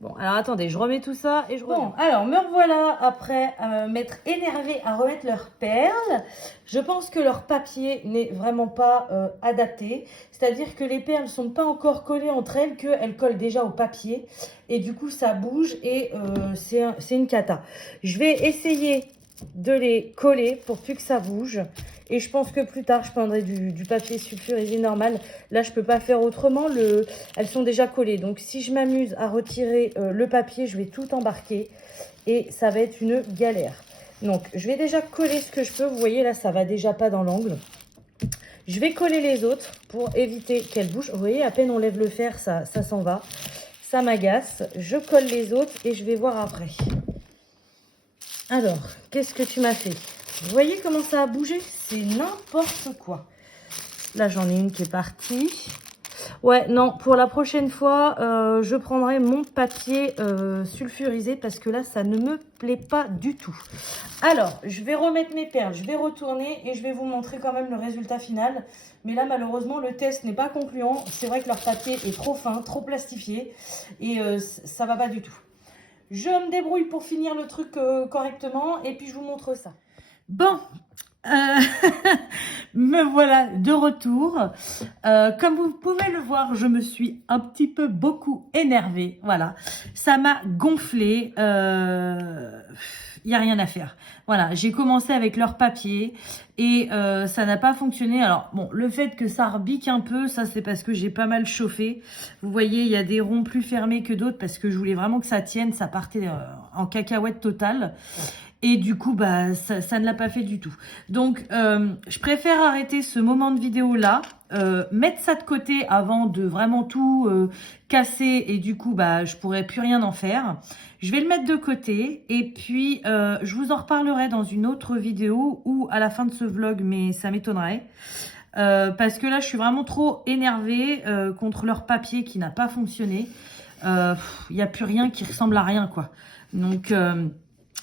Bon, alors attendez, je remets tout ça et je reviens. Bon, alors me revoilà après m'être énervée à remettre leurs perles. Je pense que leur papier n'est vraiment pas adapté. C'est-à-dire que les perles ne sont pas encore collées entre elles, qu'elles collent déjà au papier. Et du coup, ça bouge et c'est une cata. Je vais essayer de les coller pour plus que ça bouge. Et je pense que plus tard, je prendrai du papier sulfurisé normal. Là, je peux pas faire autrement. Elles sont déjà collées. Donc, si je m'amuse à retirer le papier, je vais tout embarquer. Et ça va être une galère. Donc, je vais déjà coller ce que je peux. Vous voyez, là, ça va déjà pas dans l'angle. Je vais coller les autres pour éviter qu'elles bougent. Vous voyez, à peine on lève le fer, ça s'en va. Ça m'agace. Je colle les autres et je vais voir après. Alors, qu'est-ce que tu m'as fait? Vous voyez comment ça a bougé? C'est n'importe quoi. Là, j'en ai une qui est partie. Ouais, non, pour la prochaine fois, je prendrai mon papier sulfurisé parce que là, ça ne me plaît pas du tout. Alors, je vais remettre mes perles, je vais retourner et je vais vous montrer quand même le résultat final. Mais là, malheureusement, le test n'est pas concluant. C'est vrai que leur papier est trop fin, trop plastifié et ça va pas du tout. Je me débrouille pour finir le truc correctement et puis je vous montre ça. Bon, me voilà de retour. Comme vous pouvez le voir, je me suis un petit peu beaucoup énervée. Voilà, ça m'a gonflé. Il n'y a rien à faire. Voilà, j'ai commencé avec leur papier et ça n'a pas fonctionné. Alors bon, le fait que ça rebique un peu, ça c'est parce que j'ai pas mal chauffé. Vous voyez, il y a des ronds plus fermés que d'autres parce que je voulais vraiment que ça tienne. Ça partait en cacahuète totale. Et du coup, bah, ça ne l'a pas fait du tout. Donc, je préfère arrêter ce moment de vidéo là, mettre ça de côté avant de vraiment tout casser et du coup, bah, je pourrais plus rien en faire. Je vais le mettre de côté et puis je vous en reparlerai dans une autre vidéo ou à la fin de ce vlog, mais ça m'étonnerait. Parce que là, je suis vraiment trop énervée contre leur papier qui n'a pas fonctionné. Il n'y a plus rien qui ressemble à rien, quoi. Donc...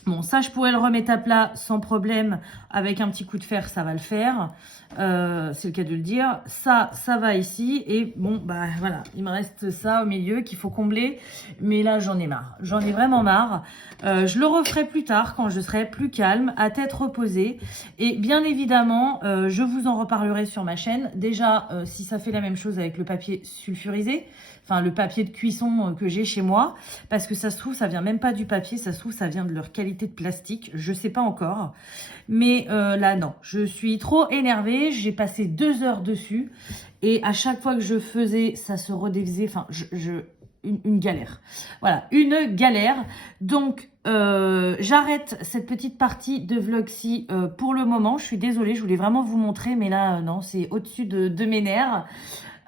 bon, ça, je pourrais le remettre à plat sans problème. Avec un petit coup de fer, ça va le faire. C'est le cas de le dire. Ça va ici. Et bon, bah voilà, il me reste ça au milieu qu'il faut combler. Mais là, j'en ai marre. J'en ai vraiment marre. Je le referai plus tard quand je serai plus calme, à tête reposée. Et bien évidemment, je vous en reparlerai sur ma chaîne. Déjà, si ça fait la même chose avec le papier sulfurisé, enfin le papier de cuisson que j'ai chez moi, parce que ça se trouve, ça vient même pas du papier, ça se trouve, ça vient de leur qualité de plastique, je sais pas encore. Mais là, non, je suis trop énervée, j'ai passé 2 heures dessus, et à chaque fois que je faisais, ça se redéfaisait, enfin, une galère. Voilà, une galère. Donc, j'arrête cette petite partie de vlog-ci pour le moment. Je suis désolée, je voulais vraiment vous montrer, mais là, non, c'est au-dessus de mes nerfs.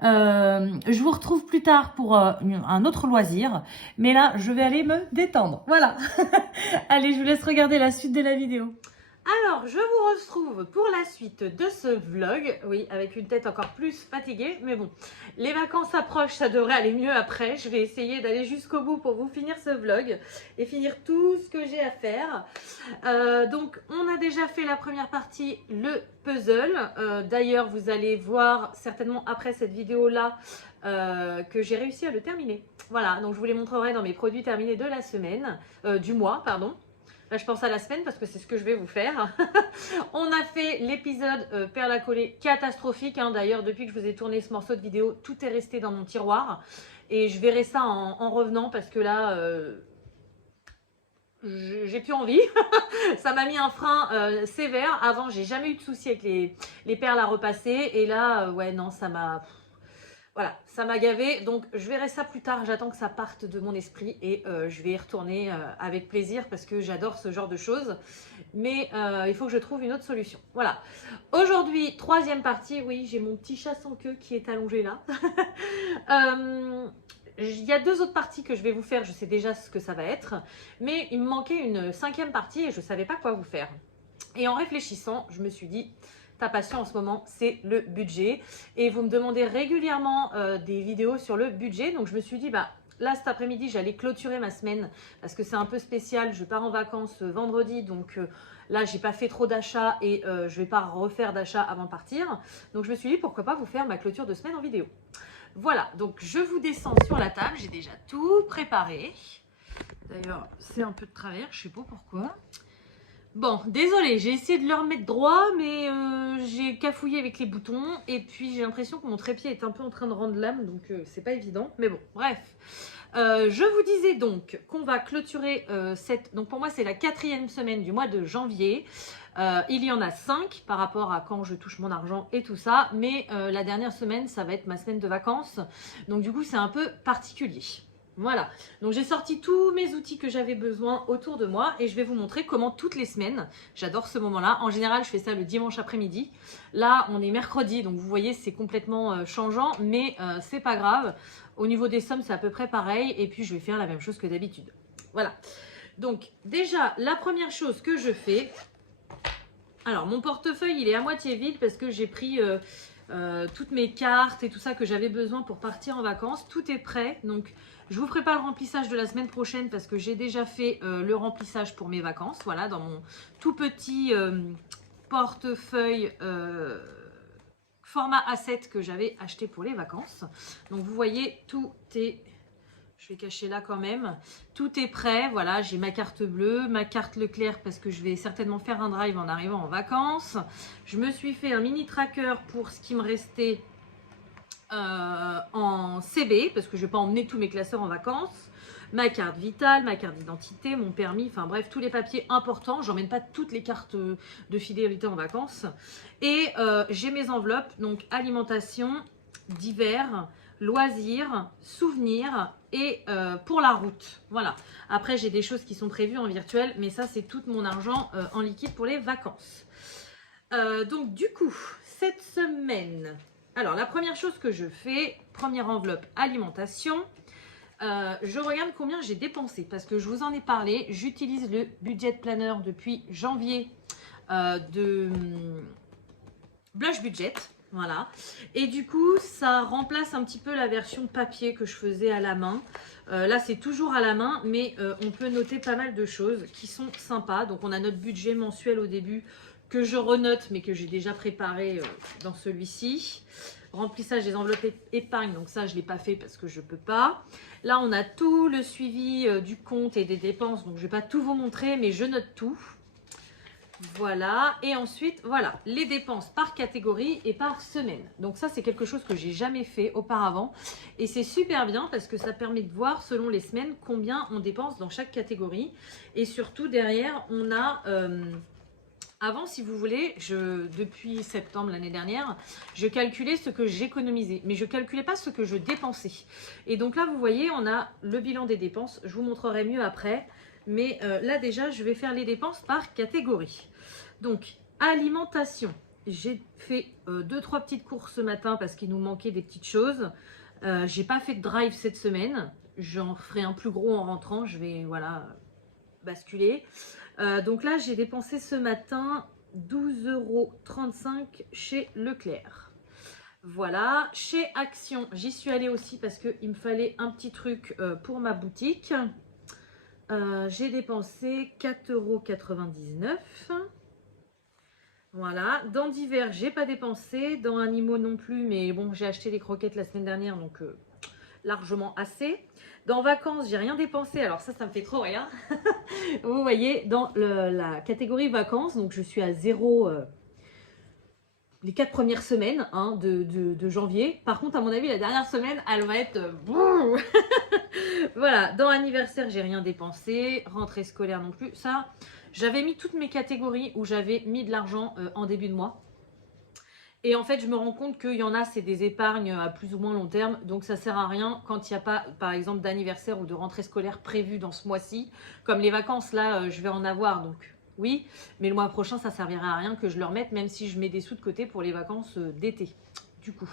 Je vous retrouve plus tard pour un autre loisir. Mais là, je vais aller me détendre. Voilà. Allez, je vous laisse regarder la suite de la vidéo. Alors, je vous retrouve pour la suite de ce vlog. Oui, avec une tête encore plus fatiguée. Mais bon, les vacances approchent, ça devrait aller mieux après. Je vais essayer d'aller jusqu'au bout pour vous finir ce vlog et finir tout ce que j'ai à faire. Donc, on a déjà fait la première partie, le puzzle. D'ailleurs, vous allez voir certainement après cette vidéo-là que j'ai réussi à le terminer. Voilà, donc je vous les montrerai dans mes produits terminés de la semaine, du mois, pardon. Là, je pense à la semaine parce que c'est ce que je vais vous faire. On a fait l'épisode perles à coller catastrophique. Hein. D'ailleurs, depuis que je vous ai tourné ce morceau de vidéo, tout est resté dans mon tiroir. Et je verrai ça en revenant parce que là, j'ai plus envie. Ça m'a mis un frein sévère. Avant, j'ai jamais eu de soucis avec les perles à repasser. Et là, ouais, non, ça m'a... Voilà, ça m'a gavé, donc je verrai ça plus tard, j'attends que ça parte de mon esprit et je vais y retourner avec plaisir parce que j'adore ce genre de choses. Mais il faut que je trouve une autre solution. Voilà, aujourd'hui, troisième partie, oui, j'ai mon petit chat sans queue qui est allongé là. Il y a 2 autres parties que je vais vous faire, je sais déjà ce que ça va être. Mais il me manquait une 5e partie et je ne savais pas quoi vous faire. Et en réfléchissant, je me suis dit... Ta passion en ce moment, c'est le budget. Et vous me demandez régulièrement des vidéos sur le budget. Donc, je me suis dit, bah, là, cet après-midi, j'allais clôturer ma semaine parce que c'est un peu spécial. Je pars en vacances vendredi. Donc, là, j'ai pas fait trop d'achats et je vais pas refaire d'achats avant de partir. Donc, je me suis dit, pourquoi pas vous faire ma clôture de semaine en vidéo. Voilà, donc je vous descends sur la table. J'ai déjà tout préparé. D'ailleurs, c'est un peu de travers, je sais pas pourquoi. Bon, désolé, j'ai essayé de le remettre droit, mais j'ai cafouillé avec les boutons. Et puis, j'ai l'impression que mon trépied est un peu en train de rendre l'âme, donc c'est pas évident. Mais bon, bref. Je vous disais donc qu'on va clôturer cette... Donc, pour moi, c'est la 4e semaine du mois de janvier. Il y en a 5 par rapport à quand je touche mon argent et tout ça. Mais la dernière semaine, ça va être ma semaine de vacances. Donc, du coup, c'est un peu particulier. Voilà, donc j'ai sorti tous mes outils que j'avais besoin autour de moi et je vais vous montrer comment toutes les semaines, j'adore ce moment-là. En général, je fais ça le dimanche après-midi. Là, on est mercredi, donc vous voyez, c'est complètement changeant, mais c'est pas grave. Au niveau des sommes, c'est à peu près pareil et puis je vais faire la même chose que d'habitude. Voilà, donc déjà, la première chose que je fais, Alors, mon portefeuille, il est à moitié vide parce que j'ai pris toutes mes cartes et tout ça que j'avais besoin pour partir en vacances. Tout est prêt, donc je vous ferai pas le remplissage de la semaine prochaine parce que j'ai déjà fait le remplissage pour mes vacances. Voilà, dans mon tout petit portefeuille format A7 que j'avais acheté pour les vacances. Donc, vous voyez, tout est... Je vais cacher là quand même. Tout est prêt. Voilà, j'ai ma carte bleue, ma carte Leclerc parce que je vais certainement faire un drive en arrivant en vacances. Je me suis fait un mini tracker pour ce qui me restait en CB parce que je ne vais pas emmener tous mes classeurs en vacances. Ma carte vitale, ma carte d'identité, mon permis, enfin bref, tous les papiers importants. J'emmène pas toutes les cartes de fidélité en vacances. Et j'ai mes enveloppes, donc alimentation, divers, loisirs, souvenirs et pour la route. Voilà. Après, j'ai des choses qui sont prévues en virtuel, mais ça, c'est tout mon argent en liquide pour les vacances. Donc, du coup, cette semaine, alors la première chose que je fais, première enveloppe alimentation, je regarde combien j'ai dépensé parce que je vous en ai parlé. J'utilise le budget planner depuis janvier de Blush Budget. Voilà. Et du coup, ça remplace un petit peu la version papier que je faisais à la main. Là, c'est toujours à la main, mais on peut noter pas mal de choses qui sont sympas. Donc, on a notre budget mensuel au début que je renote, mais que j'ai déjà préparé dans celui-ci. Remplissage des enveloppes épargne, donc ça, je ne l'ai pas fait parce que je ne peux pas. Là, on a tout le suivi du compte et des dépenses, donc je ne vais pas tout vous montrer, mais je note tout. Voilà, et ensuite, voilà, les dépenses par catégorie et par semaine. Donc ça, c'est quelque chose que j'ai jamais fait auparavant. Et c'est super bien parce que ça permet de voir selon les semaines combien on dépense dans chaque catégorie. Et surtout, derrière, on a... avant, si vous voulez, depuis septembre l'année dernière, je calculais ce que j'économisais, mais je ne calculais pas ce que je dépensais. Et donc là, vous voyez, on a le bilan des dépenses. Je vous montrerai mieux après. Mais là, déjà, je vais faire les dépenses par catégorie. Donc, alimentation. J'ai fait 2-3 petites courses ce matin parce qu'il nous manquait des petites choses. J'ai pas fait de drive cette semaine. J'en ferai un plus gros en rentrant. Je vais, voilà, basculer. Donc là, j'ai dépensé ce matin 12,35 € chez Leclerc. Voilà. Chez Action, j'y suis allée aussi parce qu'il me fallait un petit truc pour ma boutique. J'ai dépensé 4,99 €. Voilà. Dans divers, j'ai pas dépensé. Dans animaux non plus, mais bon, j'ai acheté les croquettes la semaine dernière, donc largement assez. Dans vacances, j'ai rien dépensé. Alors ça me fait trop rire. Vous voyez, dans la catégorie vacances, donc je suis à 0 les 4 premières semaines hein, de janvier. Par contre, à mon avis, la dernière semaine, elle va être... Voilà, dans anniversaire, j'ai rien dépensé. Rentrée scolaire non plus. Ça, j'avais mis toutes mes catégories où j'avais mis de l'argent en début de mois. Et en fait, je me rends compte qu'il y en a, c'est des épargnes à plus ou moins long terme. Donc, ça sert à rien quand il n'y a pas, par exemple, d'anniversaire ou de rentrée scolaire prévue dans ce mois-ci. Comme les vacances, là, je vais en avoir. Donc, oui. Mais le mois prochain, ça ne servira à rien que je le remette, même si je mets des sous de côté pour les vacances d'été. Du coup.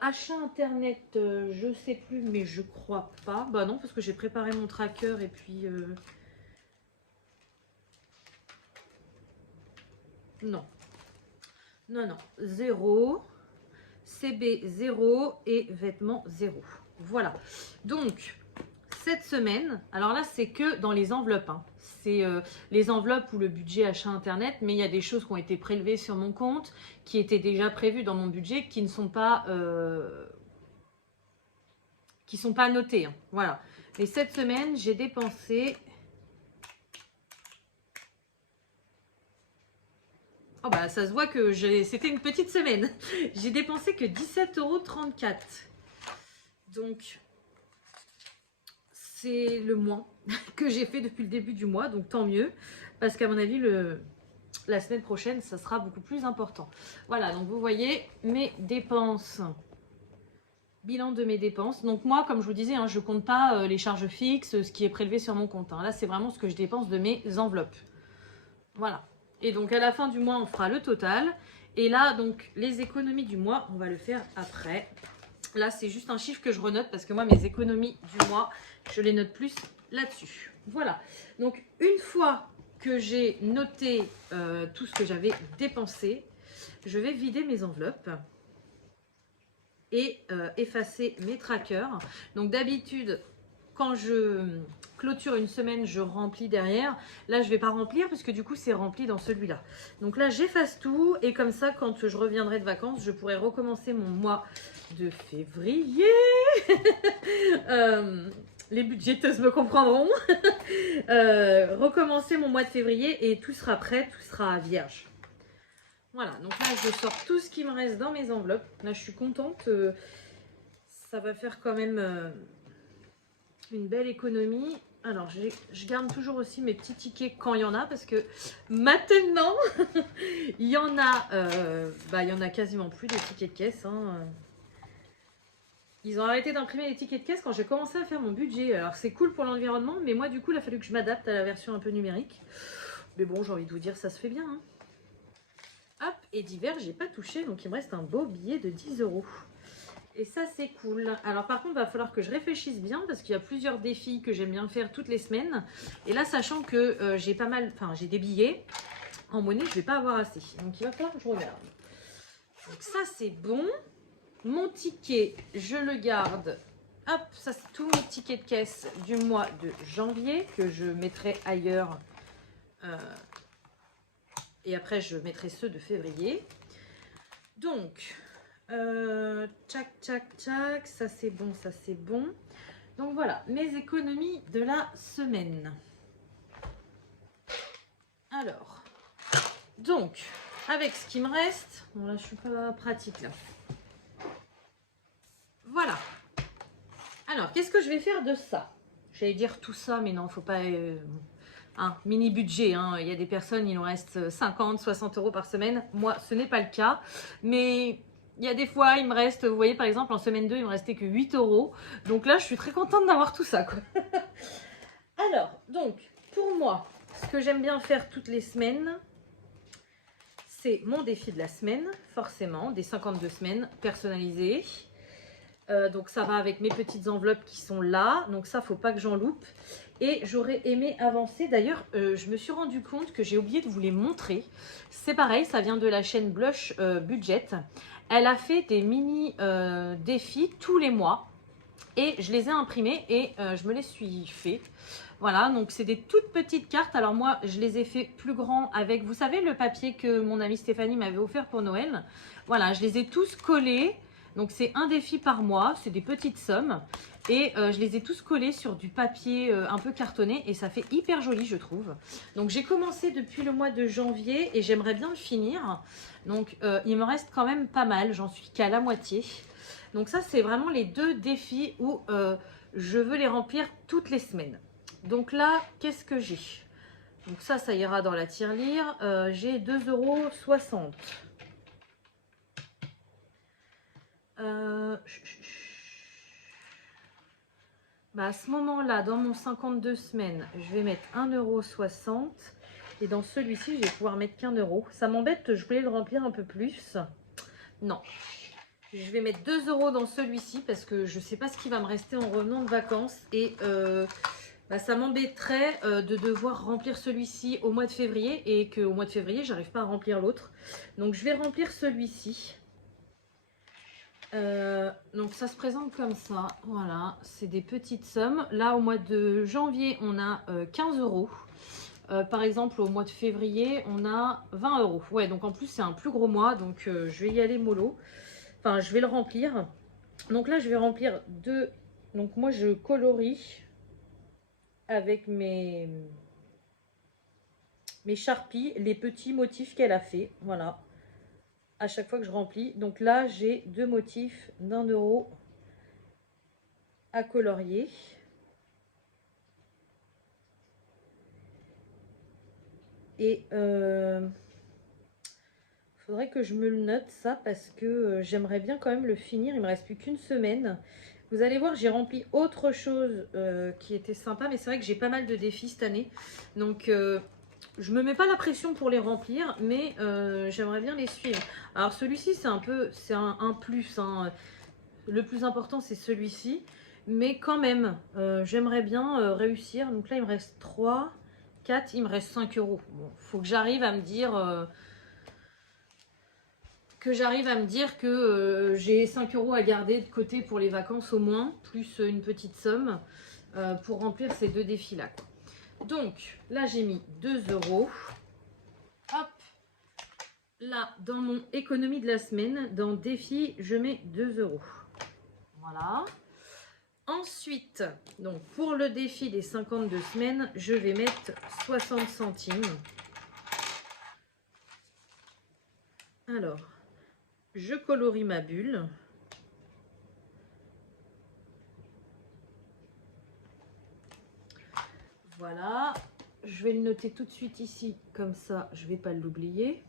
Achat internet, je sais plus, mais je crois pas. Bah non, parce que j'ai préparé mon tracker et puis... Non. Non, non. 0. CB 0 et vêtements 0. Voilà. Donc, cette semaine, alors là, c'est que dans les enveloppes. Hein. C'est les enveloppes ou le budget achat internet, mais il y a des choses qui ont été prélevées sur mon compte, qui étaient déjà prévues dans mon budget, qui ne sont pas... notées. Hein. Voilà. Et cette semaine, j'ai dépensé... Oh bah ça se voit que c'était une petite semaine. J'ai dépensé que 17,34 €. Donc, c'est le moins que j'ai fait depuis le début du mois. Donc, tant mieux. Parce qu'à mon avis, la semaine prochaine, ça sera beaucoup plus important. Voilà, donc vous voyez mes dépenses. Bilan de mes dépenses. Donc moi, comme je vous disais, hein, je ne compte pas les charges fixes, ce qui est prélevé sur mon compte. Hein. Là, c'est vraiment ce que je dépense de mes enveloppes. Voilà. Et donc, à la fin du mois, on fera le total. Et là, donc, les économies du mois, on va le faire après. Là, c'est juste un chiffre que je renote parce que moi, mes économies du mois, je les note plus là-dessus. Voilà. Donc, une fois que j'ai noté tout ce que j'avais dépensé, je vais vider mes enveloppes et effacer mes trackers. Donc d'habitude, quand je clôture une semaine, je remplis derrière. Là, je ne vais pas remplir parce que du coup, c'est rempli dans celui-là. Donc là, j'efface tout et comme ça, quand je reviendrai de vacances, je pourrai recommencer mon mois de février. Les budgéteuses me comprendront. Recommencer mon mois de février et tout sera prêt, tout sera vierge. Voilà, donc là, je sors tout ce qui me reste dans mes enveloppes. Là, je suis contente. Ça va faire quand même une belle économie. Alors, je garde toujours aussi mes petits tickets quand il y en a, parce que maintenant, il y en a quasiment plus de tickets de caisse. Hein. Ils ont arrêté d'imprimer les tickets de caisse quand j'ai commencé à faire mon budget. Alors, c'est cool pour l'environnement, mais moi, du coup, il a fallu que je m'adapte à la version un peu numérique. Mais bon, j'ai envie de vous dire, ça se fait bien. Hein. Hop, et divers, j'ai pas touché, donc il me reste un beau billet de 10 €. Et ça, c'est cool. Alors, par contre, il va falloir que je réfléchisse bien parce qu'il y a plusieurs défis que j'aime bien faire toutes les semaines. Et là, sachant que j'ai j'ai des billets en monnaie, je vais pas avoir assez. Donc, il va falloir que je regarde. Donc, ça, c'est bon. Mon ticket, je le garde. Hop, ça, c'est tous mes tickets de caisse du mois de janvier que je mettrai ailleurs. Et après, je mettrai ceux de février. Donc, tchac, tchac, tchac. Ça, c'est bon, ça, c'est bon. Donc, voilà, mes économies de la semaine. Alors, donc, avec ce qui me reste... Bon, là, je suis pas pratique, là. Voilà. Alors, qu'est-ce que je vais faire de ça? J'allais dire tout ça, mais non, faut pas... mini budget, hein. Il y a des personnes, il nous reste 50, 60 € par semaine. Moi, ce n'est pas le cas. Mais il y a des fois, il me reste, vous voyez, par exemple, en semaine 2, il me restait que 8 €. Donc là, je suis très contente d'avoir tout ça, quoi. Alors, donc, pour moi, ce que j'aime bien faire toutes les semaines, c'est mon défi de la semaine, forcément, des 52 semaines personnalisées. Donc ça va avec mes petites enveloppes qui sont là, donc ça faut pas que j'en loupe. Et j'aurais aimé avancer, d'ailleurs je me suis rendu compte que j'ai oublié de vous les montrer. C'est pareil, ça vient de la chaîne Blush Budget. Elle a fait des mini défis tous les mois et je les ai imprimés et je me les suis fait. Voilà, donc c'est des toutes petites cartes. Alors moi je les ai fait plus grands avec, vous savez, le papier que mon amie Stéphanie m'avait offert pour Noël. Voilà, je les ai tous collés. Donc c'est un défi par mois, c'est des petites sommes. Et je les ai tous collés sur du papier un peu cartonné et ça fait hyper joli, je trouve. Donc j'ai commencé depuis le mois de janvier et j'aimerais bien le finir. Donc il me reste quand même pas mal, j'en suis qu'à la moitié. Donc ça, c'est vraiment les deux défis où je veux les remplir toutes les semaines. Donc là, qu'est-ce que j'ai? Donc ça ira dans la tirelire. J'ai 2,60 €. À ce moment-là, dans mon 52 semaines, je vais mettre 1,60 €. Et dans celui-ci, je vais pouvoir mettre qu'1 €. Ça m'embête, je voulais le remplir un peu plus. Non. Je vais mettre 2 € dans celui-ci parce que je ne sais pas ce qui va me rester en revenant de vacances. Et ça m'embêterait de devoir remplir celui-ci au mois de février et qu'au mois de février, j'arrive pas à remplir l'autre. Donc, je vais remplir celui-ci. Donc ça se présente comme ça, voilà, c'est des petites sommes. Là au mois de janvier on a 15 €. Par exemple au mois de février on a 20 €. Ouais, donc en plus c'est un plus gros mois, donc je vais y aller mollo. Enfin je vais le remplir. Donc là je vais remplir deux. Donc moi je colorie avec mes Sharpies les petits motifs qu'elle a fait, voilà. À chaque fois que je remplis. Donc là, j'ai deux motifs d'1 € à colorier. Et faudrait que je me le note ça parce que j'aimerais bien quand même le finir. Il me reste plus qu'une semaine. Vous allez voir, j'ai rempli autre chose qui était sympa. Mais c'est vrai que j'ai pas mal de défis cette année. Donc je me mets pas la pression pour les remplir, mais j'aimerais bien les suivre. Alors celui-ci, c'est un plus. Hein. Le plus important, c'est celui-ci. Mais quand même, j'aimerais bien réussir. Donc là, il me reste 3, 4, il me reste 5 euros. Bon, faut que j'arrive à me dire... que j'ai 5 euros à garder de côté pour les vacances au moins, plus une petite somme pour remplir ces 2 défis-là. Donc, là, j'ai mis 2 euros. Hop, là, dans mon économie de la semaine, dans défi, je mets 2 euros. Voilà. Ensuite, donc pour le défi des 52 semaines, je vais mettre 60 centimes. Alors, je colorie ma bulle. Voilà. Je vais le noter tout de suite ici, comme ça, je ne vais pas l'oublier.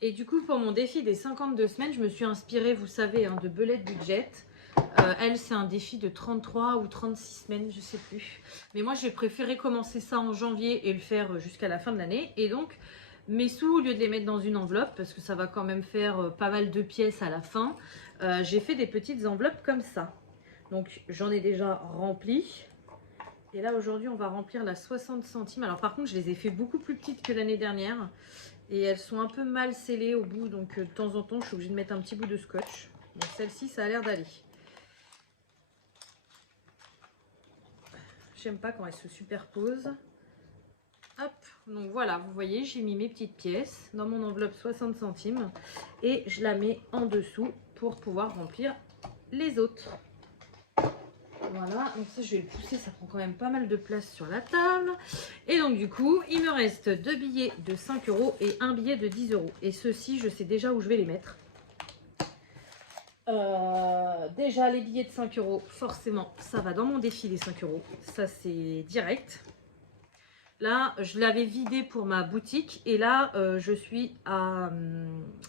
Et du coup, pour mon défi des 52 semaines, je me suis inspirée, vous savez, de Belette Budget. Elle, c'est un défi de 33 ou 36 semaines, je ne sais plus. Mais moi, j'ai préféré commencer ça en janvier et le faire jusqu'à la fin de l'année. Et donc, mes sous, au lieu de les mettre dans une enveloppe, parce que ça va quand même faire pas mal de pièces à la fin, j'ai fait des petites enveloppes comme ça. Donc, j'en ai déjà rempli. Et là, aujourd'hui, on va remplir la 60 centimes. Alors, par contre, je les ai fait beaucoup plus petites que l'année dernière. Et elles sont un peu mal scellées au bout. Donc, de temps en temps, je suis obligée de mettre un petit bout de scotch. Donc, celle-ci, ça a l'air d'aller. J'aime pas quand elles se superposent. Hop, donc voilà, vous voyez, j'ai mis mes petites pièces dans mon enveloppe 60 centimes. Et je la mets en dessous pour pouvoir remplir les autres. Voilà, donc ça je vais le pousser, ça prend quand même pas mal de place sur la table. Et donc du coup, il me reste 2 billets de 5 euros et un billet de 10 euros. Et ceux-ci, je sais déjà où je vais les mettre. Déjà les billets de 5 euros, forcément, ça va dans mon défi des 5 euros. Ça c'est direct. Là, je l'avais vidé pour ma boutique. Et là, je suis à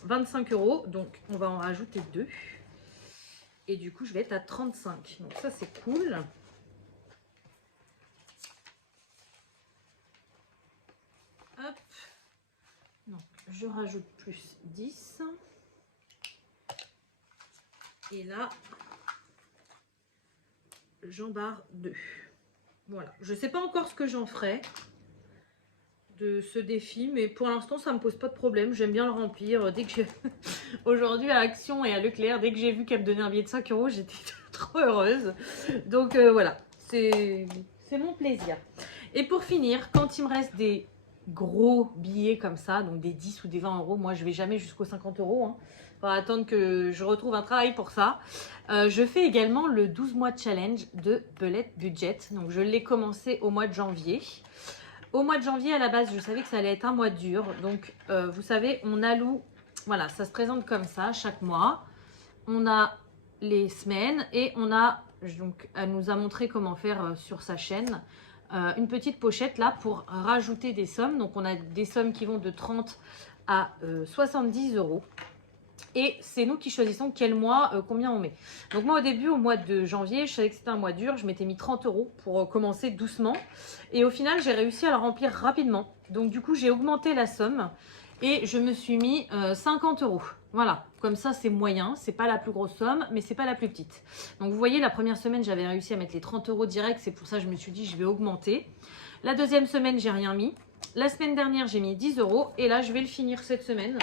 25 euros. Donc on va en rajouter 2. Et du coup, je vais être à 35. Donc ça, c'est cool. Hop. Donc, je rajoute plus 10. Et là, j'en barre 2. Voilà. Je ne sais pas encore ce que j'en ferai de ce défi, mais pour l'instant, ça ne me pose pas de problème. J'aime bien le remplir. Dès que j'ai... Aujourd'hui, à Action et à Leclerc, dès que j'ai vu qu'elle me donnait un billet de 5 euros, j'étais trop heureuse. Donc voilà, c'est mon plaisir. Et pour finir, quand il me reste des gros billets comme ça, donc des 10 ou des 20 euros, moi je vais jamais jusqu'aux 50 euros. Hein. On va attendre que je retrouve un travail pour ça. Je fais également le 12 mois challenge de Belette Budget. Donc je l'ai commencé au mois de janvier. Au mois de janvier, à la base, je savais que ça allait être un mois dur. Donc, vous savez, on alloue, voilà, ça se présente comme ça chaque mois. On a les semaines et on a, donc, elle nous a montré comment faire sur sa chaîne, une petite pochette là pour rajouter des sommes. Donc, on a des sommes qui vont de 30 à 70 euros. Et c'est nous qui choisissons quel mois, combien on met. Donc moi au début, au mois de janvier, je savais que c'était un mois dur. Je m'étais mis 30 euros pour commencer doucement. Et au final, j'ai réussi à le remplir rapidement. Donc du coup, j'ai augmenté la somme. Et je me suis mis 50 euros. Voilà, comme ça c'est moyen. C'est pas la plus grosse somme, mais c'est pas la plus petite. Donc vous voyez, la première semaine, j'avais réussi à mettre les 30 euros direct. C'est pour ça que je me suis dit, je vais augmenter. La deuxième semaine, j'ai rien mis. La semaine dernière, j'ai mis 10 euros. Et là, je vais le finir cette semaine.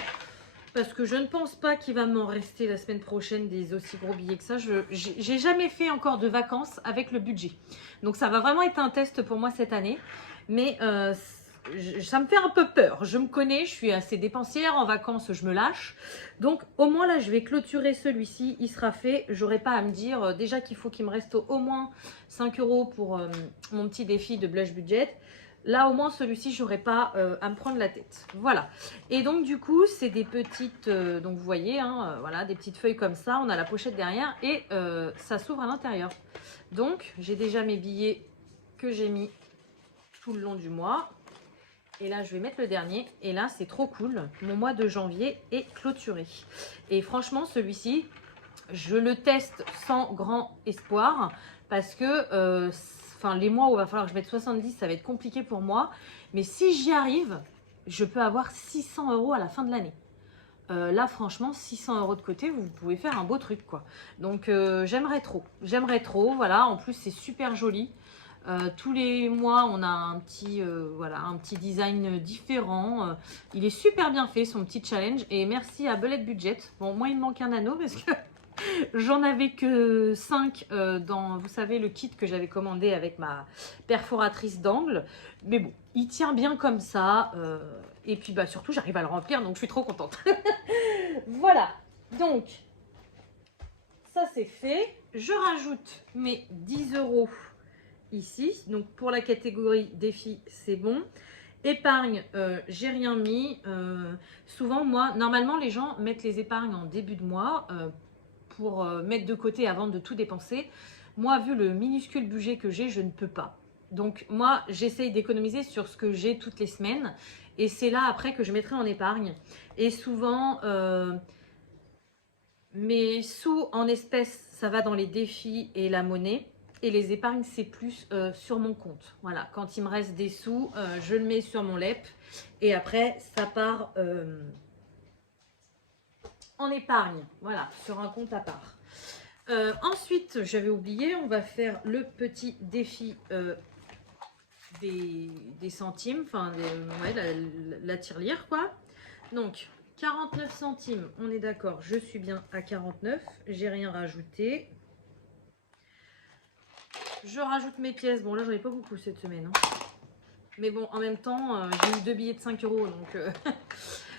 Parce que je ne pense pas qu'il va m'en rester la semaine prochaine des aussi gros billets que ça. J'ai jamais fait encore de vacances avec le budget. Donc ça va vraiment être un test pour moi cette année. Mais ça me fait un peu peur. Je me connais, je suis assez dépensière. En vacances, je me lâche. Donc au moins là, je vais clôturer celui-ci. Il sera fait. J'aurai pas à me dire déjà qu'il faut qu'il me reste au moins 5 euros pour mon petit défi de Blush Budget. Là, au moins, celui-ci, j'aurais pas à me prendre la tête. Voilà. Et donc, du coup, c'est des petites... donc, vous voyez, hein, voilà, des petites feuilles comme ça. On a la pochette derrière et ça s'ouvre à l'intérieur. Donc, j'ai déjà mes billets que j'ai mis tout le long du mois. Et là, je vais mettre le dernier. Et là, c'est trop cool. Mon mois de janvier est clôturé. Et franchement, celui-ci, je le teste sans grand espoir parce que... Enfin, les mois où il va falloir que je mette 70, ça va être compliqué pour moi. Mais si j'y arrive, je peux avoir 600 euros à la fin de l'année. Là, franchement, 600 euros de côté, vous pouvez faire un beau truc, quoi. Donc, j'aimerais trop. J'aimerais trop, voilà. En plus, c'est super joli. Tous les mois, on a un petit, voilà, un petit design différent. Il est super bien fait, son petit challenge. Et merci à Bullet Budget. Bon, moi, il me manque un anneau parce que j'en avais que 5 dans, vous savez, le kit que j'avais commandé avec ma perforatrice d'angle. Mais bon, il tient bien comme ça. Et puis, bah, surtout, j'arrive à le remplir, donc je suis trop contente. Voilà. Donc, ça, c'est fait. Je rajoute mes 10 € ici. Donc, pour la catégorie défi, c'est bon. Épargne, j'ai rien mis. Souvent, moi, normalement, les gens mettent les épargnes en début de mois pour mettre de côté avant de tout dépenser. Moi, vu le minuscule budget que j'ai, je ne peux pas. Donc, moi, j'essaye d'économiser sur ce que j'ai toutes les semaines. Et c'est là, après, que je mettrai en épargne. Et souvent, mes sous en espèces, ça va dans les défis et la monnaie. Et les épargnes, c'est plus sur mon compte. Voilà, quand il me reste des sous, je le mets sur mon LEP. Et après, ça part en épargne. Voilà, sur un compte à part. Ensuite, j'avais oublié, on va faire le petit défi des centimes. Enfin, ouais, la tirelire, quoi. Donc, 49 centimes, on est d'accord, je suis bien à 49. J'ai rien rajouté. Je rajoute mes pièces. Bon, là, j'en ai pas beaucoup cette semaine. Hein. Mais bon, en même temps, j'ai eu 2 billets de 5 €. Donc,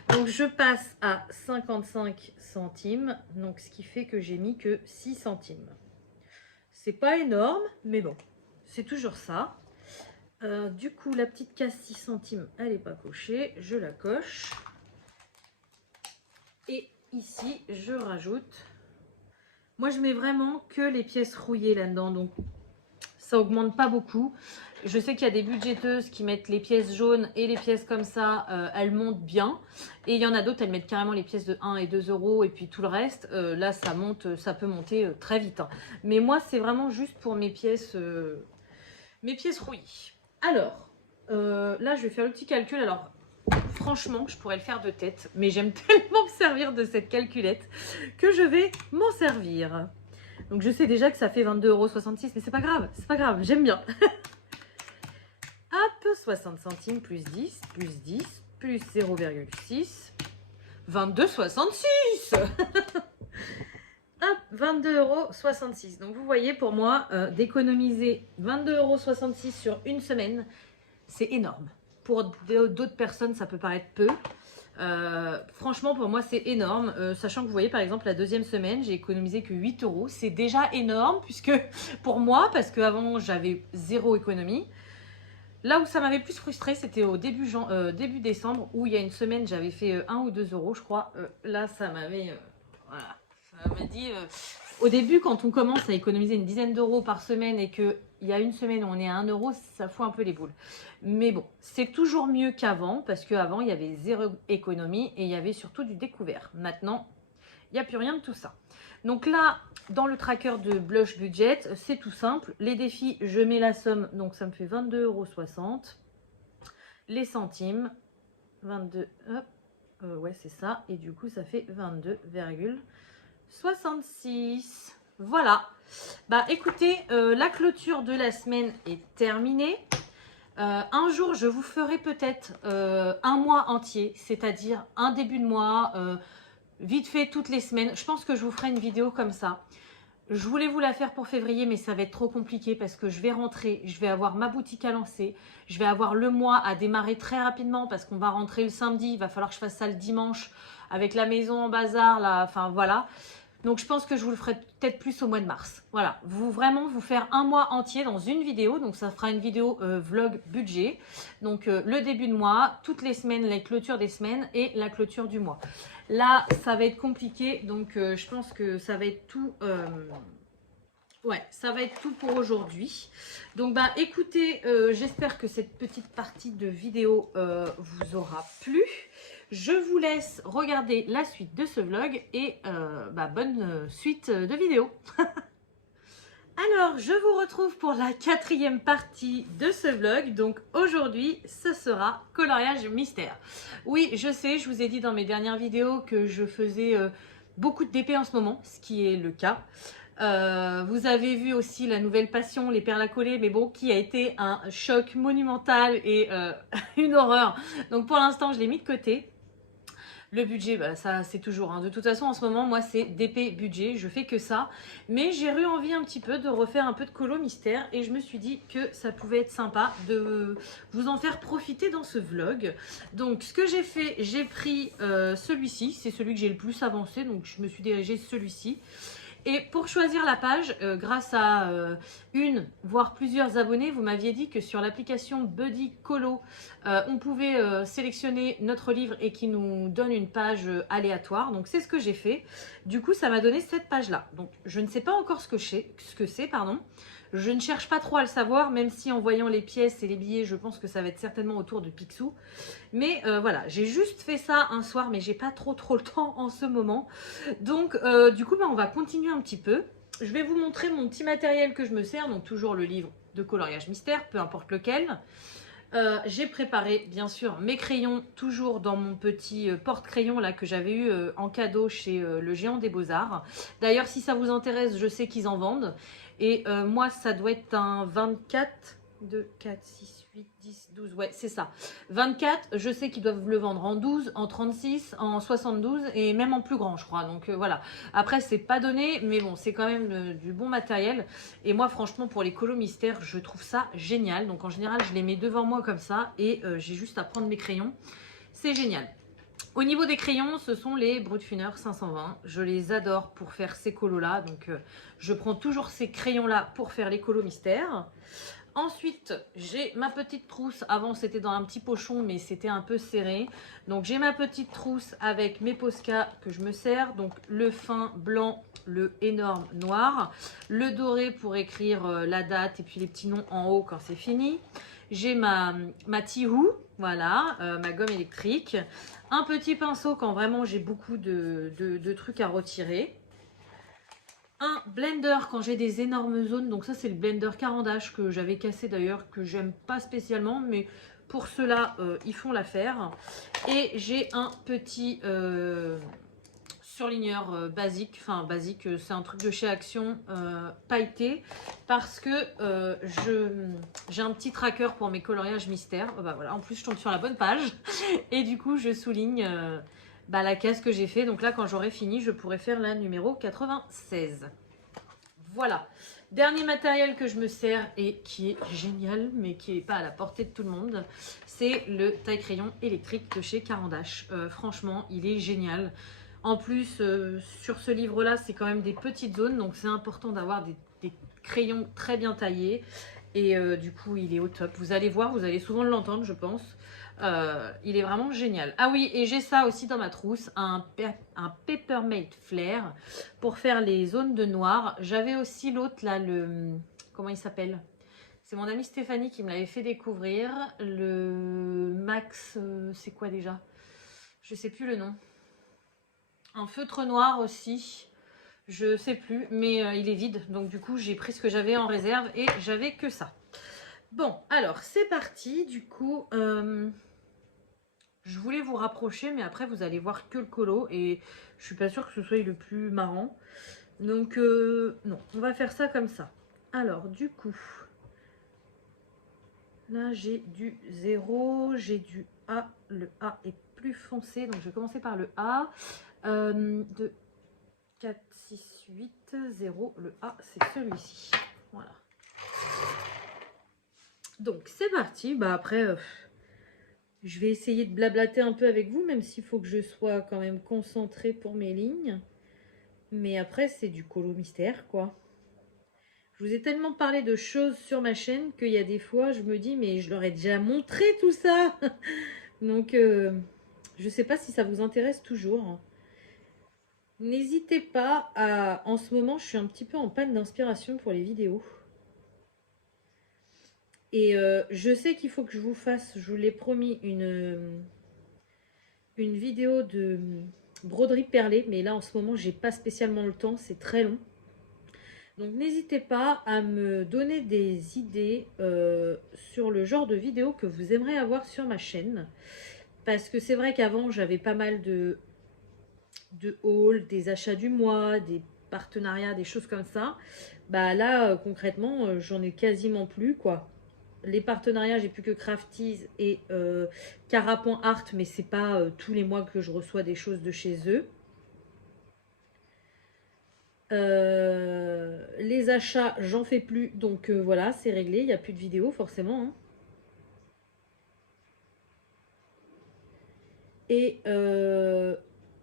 donc, je passe à 55 centimes. Donc, ce qui fait que j'ai mis que 6 centimes. C'est pas énorme, mais bon, c'est toujours ça. Du coup, la petite case 6 centimes, elle n'est pas cochée. Je la coche. Et ici, je rajoute. Moi, je mets vraiment que les pièces rouillées là-dedans. Donc, ça augmente pas beaucoup. Je sais qu'il y a des budgéteuses qui mettent les pièces jaunes et les pièces comme ça, elles montent bien. Et il y en a d'autres, elles mettent carrément les pièces de 1 et 2 € et puis tout le reste. Là, ça monte, ça peut monter très vite. Hein. Mais moi, c'est vraiment juste pour mes pièces rouillées. Alors, là, je vais faire le petit calcul. Alors, franchement, je pourrais le faire de tête, mais j'aime tellement me servir de cette calculette que je vais m'en servir. Donc, je sais déjà que ça fait 22,66 €, mais c'est pas grave, j'aime bien. Hop, 60 centimes plus 10, plus 0,6, 22,66 €. Hop, 22,66 €. Donc, vous voyez, pour moi, d'économiser 22,66 € sur une semaine, c'est énorme. Pour d'autres personnes, ça peut paraître peu. Franchement, pour moi, c'est énorme. Sachant que vous voyez, par exemple, la deuxième semaine, j'ai économisé que 8 €. C'est déjà énorme, puisque pour moi, parce qu'avant, j'avais 0 économie. Là où ça m'avait plus frustrée, c'était au début décembre, où il y a une semaine, j'avais fait 1 ou 2 € je crois. Là, ça m'avait... voilà, ça m'a dit... au début, quand on commence à économiser une dizaine d'euros par semaine et qu'il y a une semaine où on est à 1 €, ça fout un peu les boules. Mais bon, c'est toujours mieux qu'avant, parce qu'avant, il y avait 0 économie et il y avait surtout du découvert. Maintenant, il n'y a plus rien de tout ça. Donc là, dans le tracker de Blush Budget, c'est tout simple. Les défis, je mets la somme, donc ça me fait 22,60 €. Les centimes, 22, hop, ouais c'est ça. Et du coup, ça fait 22,66 €. Voilà. Bah écoutez, la clôture de la semaine est terminée. Un jour, je vous ferai peut-être un mois entier, c'est-à-dire un début de mois, vite fait toutes les semaines. Je pense que je vous ferai une vidéo comme ça. Je voulais vous la faire pour février, mais ça va être trop compliqué parce que je vais rentrer, je vais avoir ma boutique à lancer, je vais avoir le mois à démarrer très rapidement parce qu'on va rentrer le samedi, il va falloir que je fasse ça le dimanche avec la maison en bazar, là, enfin voilà. Donc je pense que je vous le ferai peut-être plus au mois de mars. Voilà, vraiment vous faire un mois entier dans une vidéo. Donc ça fera une vidéo vlog budget. Donc le début de mois, toutes les semaines, les clôtures des semaines et la clôture du mois. Là, ça va être compliqué. Donc je pense que ça va être tout... ouais, ça va être tout pour aujourd'hui. Donc bah écoutez, j'espère que cette petite partie de vidéo vous aura plu. Je vous laisse regarder la suite de ce vlog et bonne suite de vidéos. Alors, je vous retrouve pour la 4e partie de ce vlog. Donc aujourd'hui, ce sera coloriage mystère. Oui, je sais, je vous ai dit dans mes dernières vidéos que je faisais beaucoup de DP en ce moment, ce qui est le cas. Vous avez vu aussi la nouvelle Passion, les perles à coller, mais bon, qui a été un choc monumental et une horreur. Donc pour l'instant, je l'ai mis de côté. Le budget, bah, ça c'est toujours. Hein. De toute façon, en ce moment, moi c'est DP budget, je fais que ça. Mais j'ai eu envie un petit peu de refaire un peu de colo mystère et je me suis dit que ça pouvait être sympa de vous en faire profiter dans ce vlog. Donc ce que j'ai fait, j'ai pris celui-ci, c'est celui que j'ai le plus avancé, donc je me suis dirigée celui-ci. Et pour choisir la page, grâce à une, voire plusieurs abonnés, vous m'aviez dit que sur l'application Buddy Colo, on pouvait sélectionner notre livre et qui nous donne une page aléatoire. Donc c'est ce que j'ai fait. Du coup, ça m'a donné cette page-là. Donc je ne sais pas encore ce que c'est, pardon. Je ne cherche pas trop à le savoir, même si en voyant les pièces et les billets, je pense que ça va être certainement autour de Picsou. Mais voilà, j'ai juste fait ça un soir, mais j'ai pas trop le temps en ce moment. Donc du coup, bah, on va continuer un petit peu. Je vais vous montrer mon petit matériel que je me sers, donc toujours le livre de coloriage mystère, peu importe lequel. J'ai préparé bien sûr mes crayons, toujours dans mon petit porte-crayon là que j'avais eu en cadeau chez le Géant des Beaux-Arts. D'ailleurs, si ça vous intéresse, je sais qu'ils en vendent. Et moi, ça doit être un 24, 2, 4, 6, 8, 10, 12, ouais, c'est ça. 24, je sais qu'ils doivent le vendre en 12, en 36, en 72 et même en plus grand, je crois. Donc voilà. Après, c'est pas donné, mais bon, c'est quand même du bon matériel. Et moi, franchement, pour les colos mystères, je trouve ça génial. Donc en général, je les mets devant moi comme ça et j'ai juste à prendre mes crayons. C'est génial. Au niveau des crayons, ce sont les Brutfuner 520. Je les adore pour faire ces colos-là. Donc, je prends toujours ces crayons-là pour faire les colos mystères. Ensuite, j'ai ma petite trousse. Avant, c'était dans un petit pochon, mais c'était un peu serré. Donc, j'ai ma petite trousse avec mes Posca que je me sers. Donc, le fin blanc, le énorme noir. Le doré pour écrire la date et puis les petits noms en haut quand c'est fini. J'ai ma Tihou, voilà, ma gomme électrique. Un petit pinceau quand vraiment j'ai beaucoup de trucs à retirer. Un blender quand j'ai des énormes zones. Donc ça, c'est le blender Caran-d'Ache que j'avais cassé d'ailleurs, que j'aime pas spécialement. Mais pour cela, ils font l'affaire. Et j'ai un petit surligneur basique. Enfin, basique, c'est un truc de chez Action pailleté. Parce que j'ai un petit tracker pour mes coloriages mystères. Bah voilà, en plus, je tombe sur la bonne page. Et du coup, je souligne bah, la case que j'ai fait. Donc là, quand j'aurai fini, je pourrai faire la numéro 96. Voilà. Dernier matériel que je me sers et qui est génial, mais qui n'est pas à la portée de tout le monde, c'est le taille-crayon électrique de chez Caran-d'Ache. Franchement, il est génial. En plus, sur ce livre-là, c'est quand même des petites zones, donc c'est important d'avoir des crayons très bien taillés. Et du coup, il est au top. Vous allez voir, vous allez souvent l'entendre, je pense. Il est vraiment génial. Ah oui, et j'ai ça aussi dans ma trousse, un Papermate Flair pour faire les zones de noir. J'avais aussi l'autre là, le... Comment il s'appelle? C'est mon amie Stéphanie qui me l'avait fait découvrir. Le Max... c'est quoi déjà? Je sais plus le nom. Un feutre noir aussi. Je sais plus, mais il est vide. Donc du coup, j'ai pris ce que j'avais en réserve et j'avais que ça. Bon, alors c'est parti. Du coup... je voulais vous rapprocher, mais après vous allez voir que le colo et je suis pas sûre que ce soit le plus marrant. Donc non, on va faire ça comme ça. Alors du coup, là j'ai du 0, j'ai du A. Le A est plus foncé, donc je vais commencer par le A. 2, 4, 6, 8, 0. Le A, c'est celui-ci. Voilà. Donc c'est parti. Bah après... je vais essayer de blablater un peu avec vous, même s'il faut que je sois quand même concentrée pour mes lignes. Mais après, c'est du colo mystère, quoi. Je vous ai tellement parlé de choses sur ma chaîne qu'il y a des fois, je me dis, mais je leur ai déjà montré tout ça. Donc, je ne sais pas si ça vous intéresse toujours. N'hésitez pas à... En ce moment, je suis un petit peu en panne d'inspiration pour les vidéos. Et je sais qu'il faut que je vous fasse, je vous l'ai promis, une vidéo de broderie perlée. Mais là, en ce moment, j'ai pas spécialement le temps, c'est très long. Donc, n'hésitez pas à me donner des idées sur le genre de vidéo que vous aimeriez avoir sur ma chaîne. Parce que c'est vrai qu'avant, j'avais pas mal de hauls, des achats du mois, des partenariats, des choses comme ça. Bah là, concrètement, j'en ai quasiment plus, quoi. Les partenariats, j'ai plus que Crafties et Cara.art, mais c'est pas tous les mois que je reçois des choses de chez eux. Les achats, j'en fais plus, donc voilà, c'est réglé, il n'y a plus de vidéos forcément, hein. Et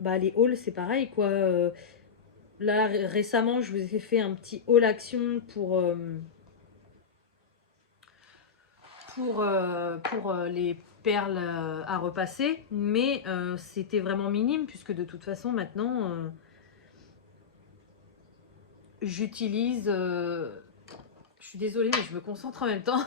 bah, les hauls, c'est pareil, quoi. Là, récemment, je vous ai fait un petit haul action pour les perles à repasser, mais c'était vraiment minime, puisque de toute façon, maintenant, j'utilise... je suis désolée, mais je me concentre en même temps.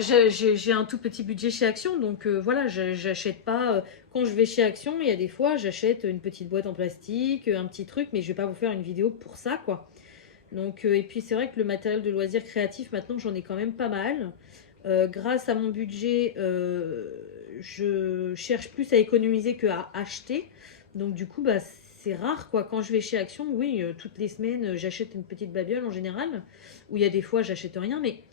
J'ai un tout petit budget chez Action, donc voilà, j'achète pas. Quand je vais chez Action, il y a des fois, j'achète une petite boîte en plastique, un petit truc, mais je vais pas vous faire une vidéo pour ça, quoi. Donc, et puis c'est vrai que le matériel de loisirs créatifs, maintenant, j'en ai quand même pas mal. Grâce à mon budget, je cherche plus à économiser qu'à acheter. Donc, du coup, bah, c'est rare, quoi. Quand je vais chez Action, oui, toutes les semaines, j'achète une petite babiole en général. Ou il y a des fois, j'achète rien, mais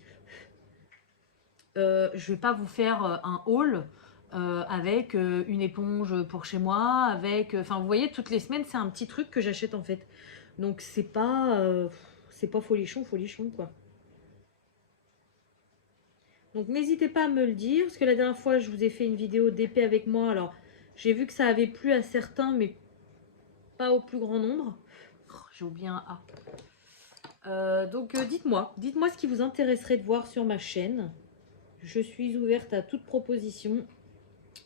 je vais pas vous faire un haul avec une éponge pour chez moi, avec... Enfin, vous voyez, toutes les semaines, c'est un petit truc que j'achète, en fait. Donc, c'est pas folichon, folichon, quoi. Donc, n'hésitez pas à me le dire, parce que la dernière fois, je vous ai fait une vidéo d'épée avec moi. Alors, j'ai vu que ça avait plu à certains, mais pas au plus grand nombre. Oh, j'ai oublié un A. Donc, dites-moi ce qui vous intéresserait de voir sur ma chaîne. Je suis ouverte à toute proposition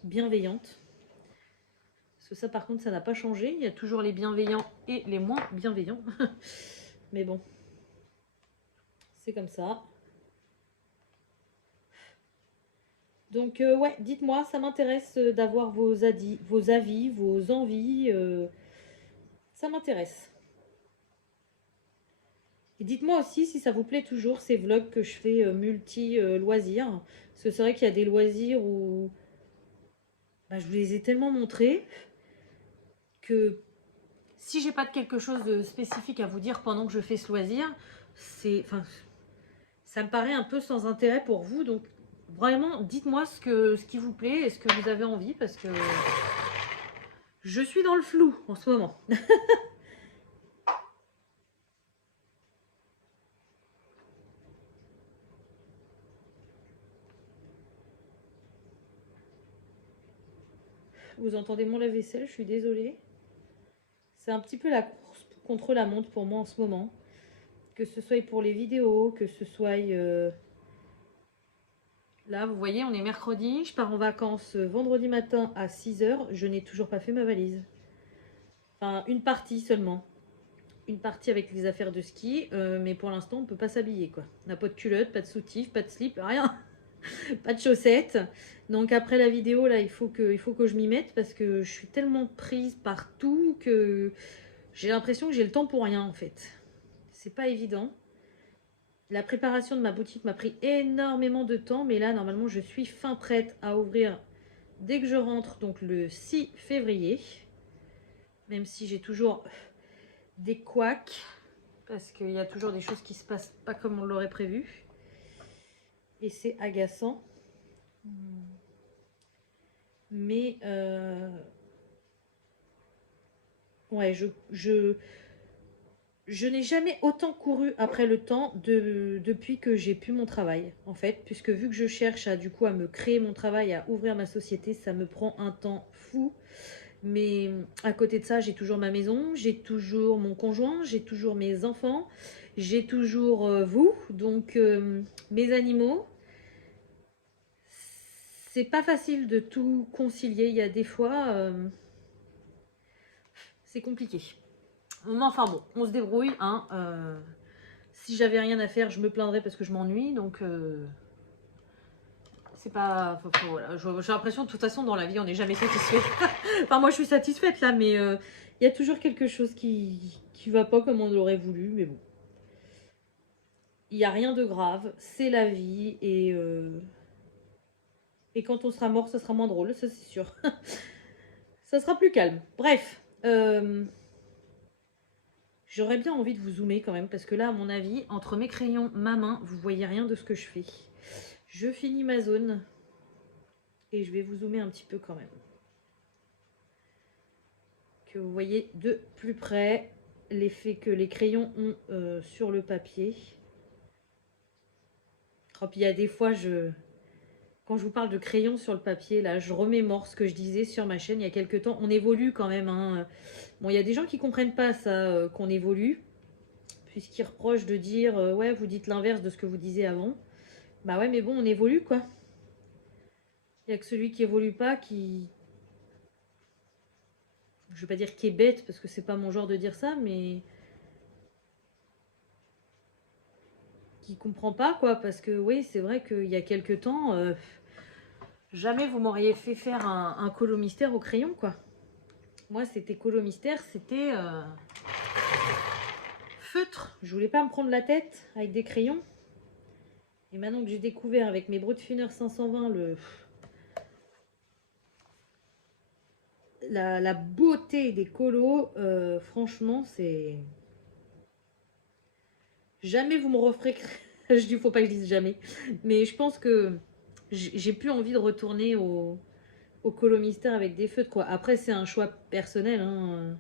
bienveillante. Parce que ça, par contre, ça n'a pas changé. Il y a toujours les bienveillants et les moins bienveillants. Mais bon, c'est comme ça. Donc, ouais, dites-moi, ça m'intéresse d'avoir vos avis, vos envies. Ça m'intéresse. Et dites-moi aussi si ça vous plaît toujours ces vlogs que je fais multi-loisirs. Parce que c'est vrai qu'il y a des loisirs où bah, je vous les ai tellement montrés que si j'ai pas de quelque chose de spécifique à vous dire pendant que je fais ce loisir, ça me paraît un peu sans intérêt pour vous. Donc vraiment, dites-moi ce qui vous plaît et ce que vous avez envie, parce que je suis dans le flou en ce moment. Vous entendez mon lave-vaisselle, je suis désolée. C'est un petit peu la course contre la montre pour moi en ce moment. Que ce soit pour les vidéos, que ce soit... Là, vous voyez, on est mercredi, je pars en vacances vendredi matin à 6h. Je n'ai toujours pas fait ma valise. Enfin, une partie seulement. Une partie avec les affaires de ski, mais pour l'instant, on ne peut pas s'habiller, quoi. On n'a pas de culotte, pas de soutif, pas de slip, rien. Pas de chaussettes. Donc après la vidéo, là, il faut que je m'y mette parce que je suis tellement prise partout que j'ai l'impression que j'ai le temps pour rien, en fait. C'est pas évident. La préparation de ma boutique m'a pris énormément de temps, mais là, normalement, je suis fin prête à ouvrir dès que je rentre, donc le 6 février. Même si j'ai toujours des couacs, parce qu'il y a toujours des choses qui se passent pas comme on l'aurait prévu. Et c'est agaçant. Mais ouais, je n'ai jamais autant couru après le temps depuis que j'ai pu mon travail, en fait, puisque vu que je cherche à, du coup, à me créer mon travail, à ouvrir ma société, ça me prend un temps fou. Mais à côté de ça, j'ai toujours ma maison, j'ai toujours mon conjoint, j'ai toujours mes enfants, j'ai toujours vous, donc mes animaux. C'est pas facile de tout concilier. Il y a des fois, c'est compliqué. Mais enfin bon, on se débrouille, hein. Si j'avais rien à faire, je me plaindrais parce que je m'ennuie, donc c'est pas... Enfin, voilà. J'ai l'impression, de toute façon, dans la vie, on n'est jamais satisfait. Enfin, moi, je suis satisfaite, là, mais il y a toujours quelque chose qui va pas comme on l'aurait voulu, mais bon. Il n'y a rien de grave, c'est la vie, et quand on sera mort, ça sera moins drôle, ça c'est sûr. Ça sera plus calme. Bref, J'aurais bien envie de vous zoomer quand même, parce que là, à mon avis, entre mes crayons, ma main, vous voyez rien de ce que je fais. Je finis ma zone et je vais vous zoomer un petit peu quand même. Que vous voyez de plus près l'effet que les crayons ont sur le papier. Oh, puis il y a des fois, quand je vous parle de crayons sur le papier, là, je remémore ce que je disais sur ma chaîne il y a quelques temps. On évolue quand même. Hein. Bon, il y a des gens qui comprennent pas ça, qu'on évolue, puisqu'ils reprochent de dire ouais, vous dites l'inverse de ce que vous disiez avant. Bah ouais, mais bon, on évolue quoi. Il n'y a que celui qui évolue pas qui. Je vais pas dire qui est bête, parce que c'est pas mon genre de dire ça, mais. Qui comprend pas quoi. Parce que oui, c'est vrai qu'il y a quelques temps, jamais vous m'auriez fait faire un colo mystère au crayon quoi. Moi, c'était colo mystère, c'était feutre. Je voulais pas me prendre la tête avec des crayons. Et maintenant que j'ai découvert avec mes Brutfiner 520 la beauté des colos, franchement, c'est... Jamais vous me referez... Je dis, faut pas que je dise jamais. Mais je pense que j'ai plus envie de retourner au colo mystère avec des feutres, quoi. Après, c'est un choix personnel. Hein.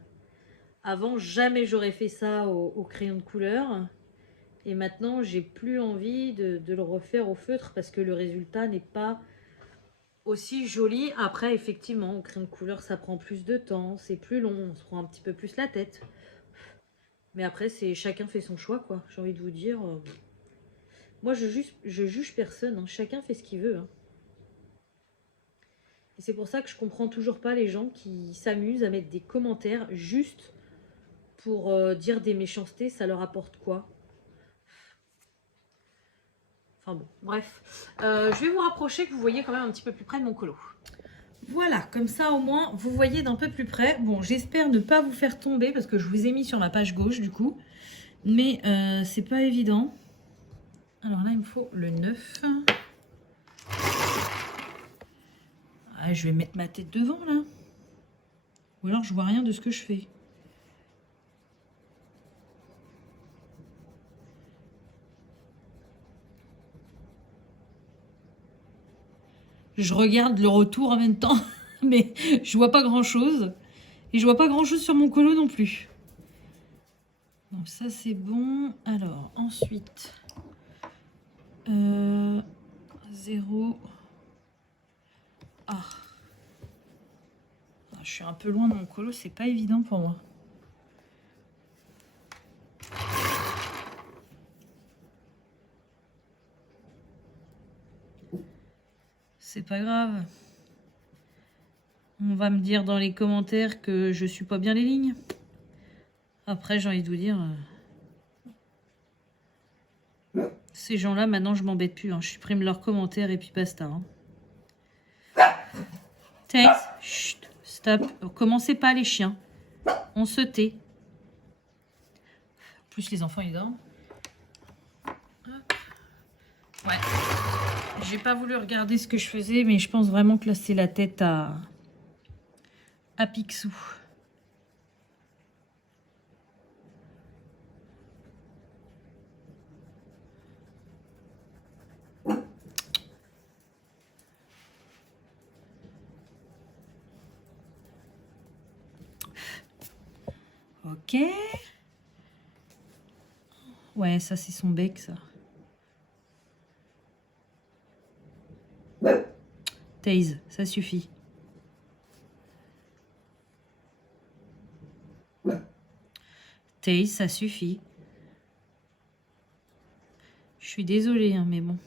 Avant, jamais j'aurais fait ça au crayon de couleur. Et maintenant, j'ai plus envie de le refaire au feutre parce que le résultat n'est pas aussi joli. Après, effectivement, au crayon de couleur, ça prend plus de temps, c'est plus long, on se prend un petit peu plus la tête. Mais après, c'est chacun fait son choix, quoi. J'ai envie de vous dire. Moi, je juge personne. Hein. Chacun fait ce qu'il veut. Hein. Et c'est pour ça que je comprends toujours pas les gens qui s'amusent à mettre des commentaires juste pour dire des méchancetés. Ça leur apporte quoi? Enfin bon, bref. Je vais vous rapprocher que vous voyez quand même un petit peu plus près de mon colo. Voilà, comme ça au moins, vous voyez d'un peu plus près. Bon, j'espère ne pas vous faire tomber parce que je vous ai mis sur ma page gauche du coup. Mais c'est pas évident. Alors là, il me faut le 9. Ah, je vais mettre ma tête devant là. Ou alors je vois rien de ce que je fais. Je regarde le retour en même temps, mais je vois pas grand chose. Et je vois pas grand chose sur mon colo non plus. Donc ça c'est bon. Alors ensuite, 0. Ah. Je suis un peu loin de mon colo, c'est pas évident pour moi. C'est pas grave. On va me dire dans les commentaires que je suis pas bien les lignes. Après, j'ai envie de vous dire... ces gens-là, maintenant, je m'embête plus. Hein. Je supprime leurs commentaires et puis basta. Hein. Tails, chut, stop. Commencez pas les chiens. On se tait. En plus, les enfants, ils dorment. Hop. Ouais. J'ai pas voulu regarder ce que je faisais, mais je pense vraiment que là, c'est la tête à Picsou. Ok. Ouais, ça, c'est son bec, ça. Taze, ça suffit. Taze, ça suffit. Je suis désolée, hein, mais bon.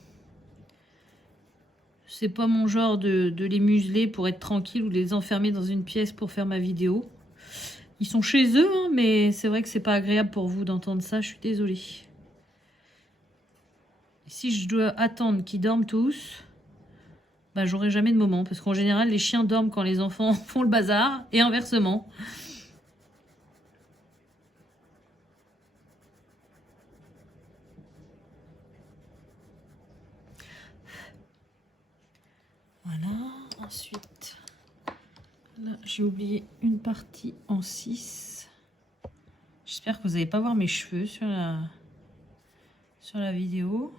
C'est pas mon genre de les museler pour être tranquille ou de les enfermer dans une pièce pour faire ma vidéo. Ils sont chez eux, hein, mais c'est vrai que c'est pas agréable pour vous d'entendre ça. Je suis désolée. Si je dois attendre qu'ils dorment tous, bah, j'aurai jamais de moment. Parce qu'en général, les chiens dorment quand les enfants font le bazar et inversement. Voilà. Ensuite, là, j'ai oublié une partie en 6. J'espère que vous n'allez pas voir mes cheveux sur la vidéo.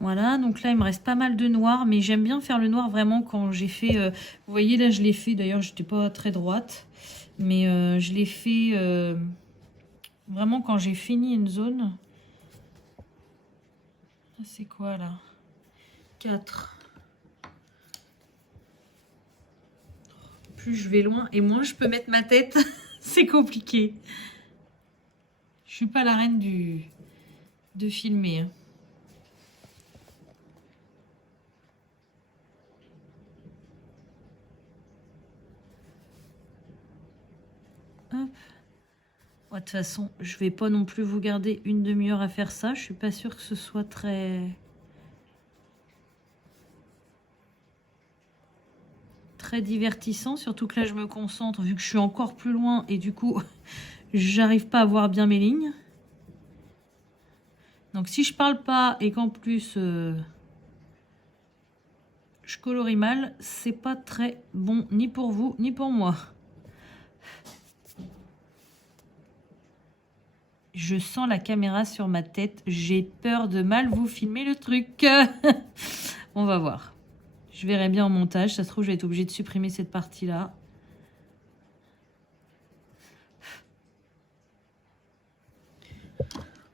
Voilà, donc là, il me reste pas mal de noir, mais j'aime bien faire le noir vraiment quand j'ai fait... vous voyez, là, je l'ai fait, d'ailleurs, je n'étais pas très droite, mais je l'ai fait vraiment quand j'ai fini une zone. C'est quoi, là? 4. Plus je vais loin, et moins je peux mettre ma tête. C'est compliqué. Je suis pas la reine de filmer, hein. Hop. De toute façon, je vais pas non plus vous garder une demi-heure à faire ça. Je suis pas sûre que ce soit très divertissant. Surtout que là, je me concentre vu que je suis encore plus loin et du coup, j'arrive pas à voir bien mes lignes. Donc, si je parle pas et qu'en plus je colorie mal, c'est pas très bon ni pour vous ni pour moi. Je sens la caméra sur ma tête. J'ai peur de mal vous filmer le truc. On va voir. Je verrai bien en montage. Ça se trouve, je vais être obligée de supprimer cette partie-là.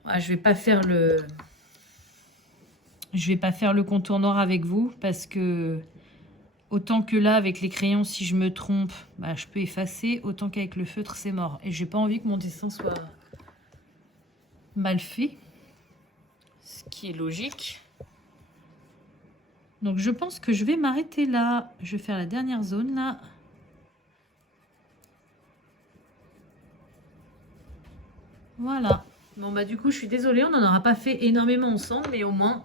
Ouais, je vais pas faire le contour noir avec vous parce que autant que là, avec les crayons, si je me trompe, bah, je peux effacer. Autant qu'avec le feutre, c'est mort. Et j'ai pas envie que mon dessin soit mal fait. Ce qui est logique. Donc, je pense que je vais m'arrêter là. Je vais faire la dernière zone, là. Voilà. Bon, bah, du coup, je suis désolée. On n'en aura pas fait énormément ensemble. Mais au moins,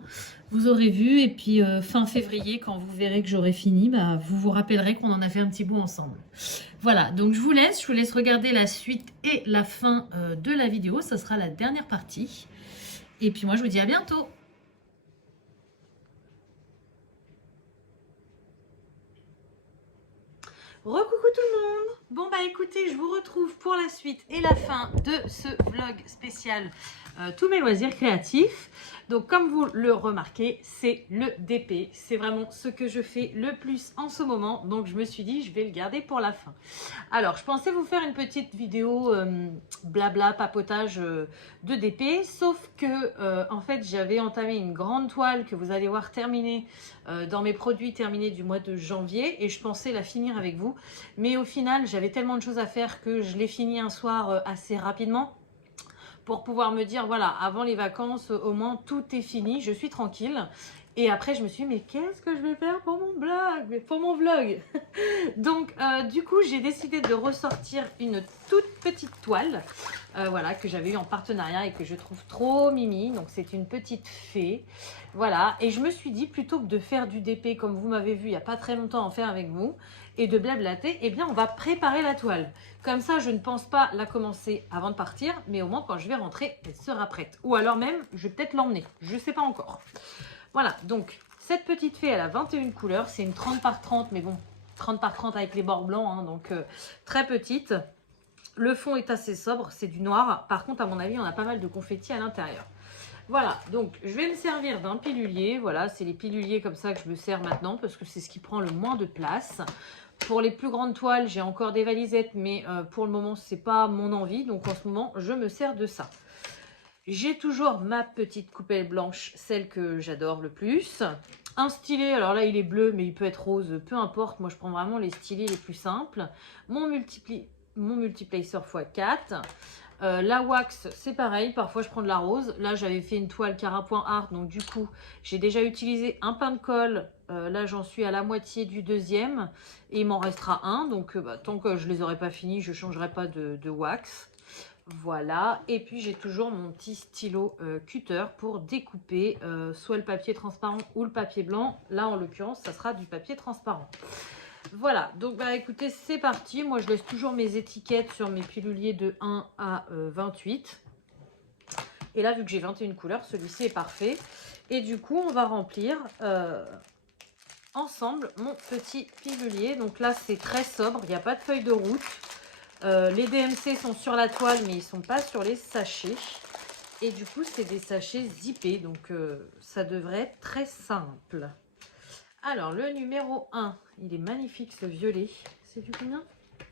vous aurez vu. Et puis, fin février, quand vous verrez que j'aurai fini, bah, vous vous rappellerez qu'on en a fait un petit bout ensemble. Voilà. Donc, je vous laisse regarder la suite et la fin de la vidéo. Ça sera la dernière partie. Et puis, moi, je vous dis à bientôt. Recoucou tout le monde. Bon bah écoutez, je vous retrouve pour la suite et la fin de ce vlog spécial tous mes loisirs créatifs. Donc comme vous le remarquez, c'est le DP. C'est vraiment ce que je fais le plus en ce moment. Donc je me suis dit, je vais le garder pour la fin. Alors je pensais vous faire une petite vidéo blabla, papotage de DP. Sauf que en fait j'avais entamé une grande toile que vous allez voir terminée dans mes produits terminés du mois de janvier. Et je pensais la finir avec vous. Mais au final, j'avais tellement de choses à faire que je l'ai fini un soir assez rapidement pour pouvoir me dire, voilà, avant les vacances, au moins tout est fini, je suis tranquille. Et après, je me suis dit, mais qu'est-ce que je vais faire pour mon blog, pour mon vlog? Donc, du coup, j'ai décidé de ressortir une toute petite toile, voilà, que j'avais eu en partenariat et que je trouve trop mimi. Donc, c'est une petite fée, voilà. Et je me suis dit, plutôt que de faire du DP, comme vous m'avez vu il n'y a pas très longtemps en faire avec vous, et de blablater, eh bien, on va préparer la toile. Comme ça, je ne pense pas la commencer avant de partir, mais au moins, quand je vais rentrer, elle sera prête. Ou alors même, je vais peut-être l'emmener. Je ne sais pas encore. Voilà, donc, cette petite fée, elle a 21 couleurs. C'est une 30 par 30, mais bon, 30 par 30 avec les bords blancs, hein, donc très petite. Le fond est assez sobre, c'est du noir. Par contre, à mon avis, on a pas mal de confettis à l'intérieur. Voilà, donc je vais me servir d'un pilulier. Voilà, c'est les piluliers comme ça que je me sers maintenant parce que c'est ce qui prend le moins de place. Pour les plus grandes toiles, j'ai encore des valisettes, mais pour le moment, c'est pas mon envie. Donc en ce moment, je me sers de ça. J'ai toujours ma petite coupelle blanche, celle que j'adore le plus. Un stylet, alors là, il est bleu, mais il peut être rose, peu importe. Moi, je prends vraiment les stylets les plus simples. Mon multiplacer x4. La wax, c'est pareil, parfois je prends de la rose. Là, j'avais fait une toile Cara.art, donc du coup, j'ai déjà utilisé un pain de colle. Là, j'en suis à la moitié du deuxième et il m'en restera un. Donc, tant que je les aurai pas finis, je ne changerai pas de wax. Voilà, et puis j'ai toujours mon petit stylo cutter pour découper soit le papier transparent ou le papier blanc. Là, en l'occurrence, ça sera du papier transparent. Voilà, donc bah écoutez, c'est parti. Moi, je laisse toujours mes étiquettes sur mes piluliers de 1 à 28. Et là, vu que j'ai 21 couleurs, celui-ci est parfait. Et du coup, on va remplir ensemble mon petit pilulier. Donc là, c'est très sobre, il n'y a pas de feuille de route. Les DMC sont sur la toile, mais ils ne sont pas sur les sachets. Et du coup, c'est des sachets zippés, donc ça devrait être très simple. Alors, le numéro 1, il est magnifique ce violet. C'est du combien?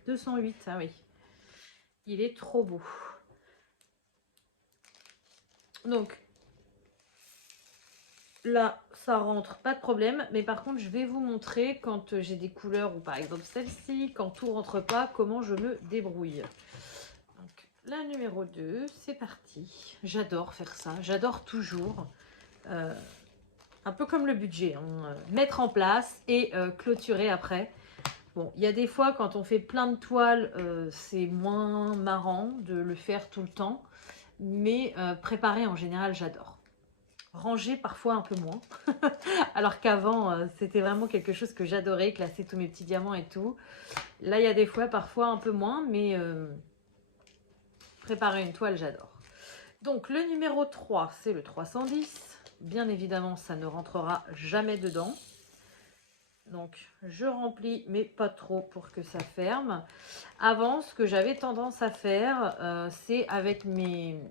208, ah oui. Il est trop beau. Donc, là, ça rentre, pas de problème. Mais par contre, je vais vous montrer quand j'ai des couleurs, ou par exemple celle-ci, quand tout rentre pas, comment je me débrouille. Donc, la numéro 2, c'est parti. J'adore faire ça, j'adore toujours. Un peu comme le budget, hein, mettre en place et clôturer après. Bon, il y a des fois, quand on fait plein de toiles, c'est moins marrant de le faire tout le temps. Mais préparer, en général, j'adore. Ranger, parfois, un peu moins. Alors qu'avant, c'était vraiment quelque chose que j'adorais, classer tous mes petits diamants et tout. Là, il y a des fois, parfois, un peu moins, mais préparer une toile, j'adore. Donc, le numéro 3, c'est le 310. Bien évidemment, ça ne rentrera jamais dedans. Donc, je remplis, mais pas trop pour que ça ferme. Avant, ce que j'avais tendance à faire, c'est avec mes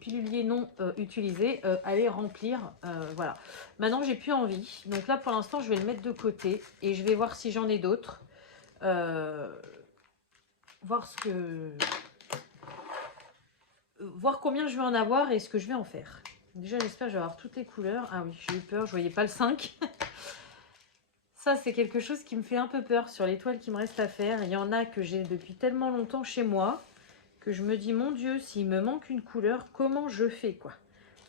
piluliers non utilisés, aller remplir. Voilà. Maintenant, j'ai plus envie. Donc là, pour l'instant, je vais le mettre de côté et je vais voir si j'en ai d'autres. Voir combien je vais en avoir et ce que je vais en faire. Déjà, j'espère que je vais avoir toutes les couleurs. Ah oui, j'ai eu peur, je voyais pas le 5. Ça, c'est quelque chose qui me fait un peu peur sur les toiles qui me restent à faire. Il y en a que j'ai depuis tellement longtemps chez moi que je me dis, mon Dieu, s'il me manque une couleur, comment je fais, quoi?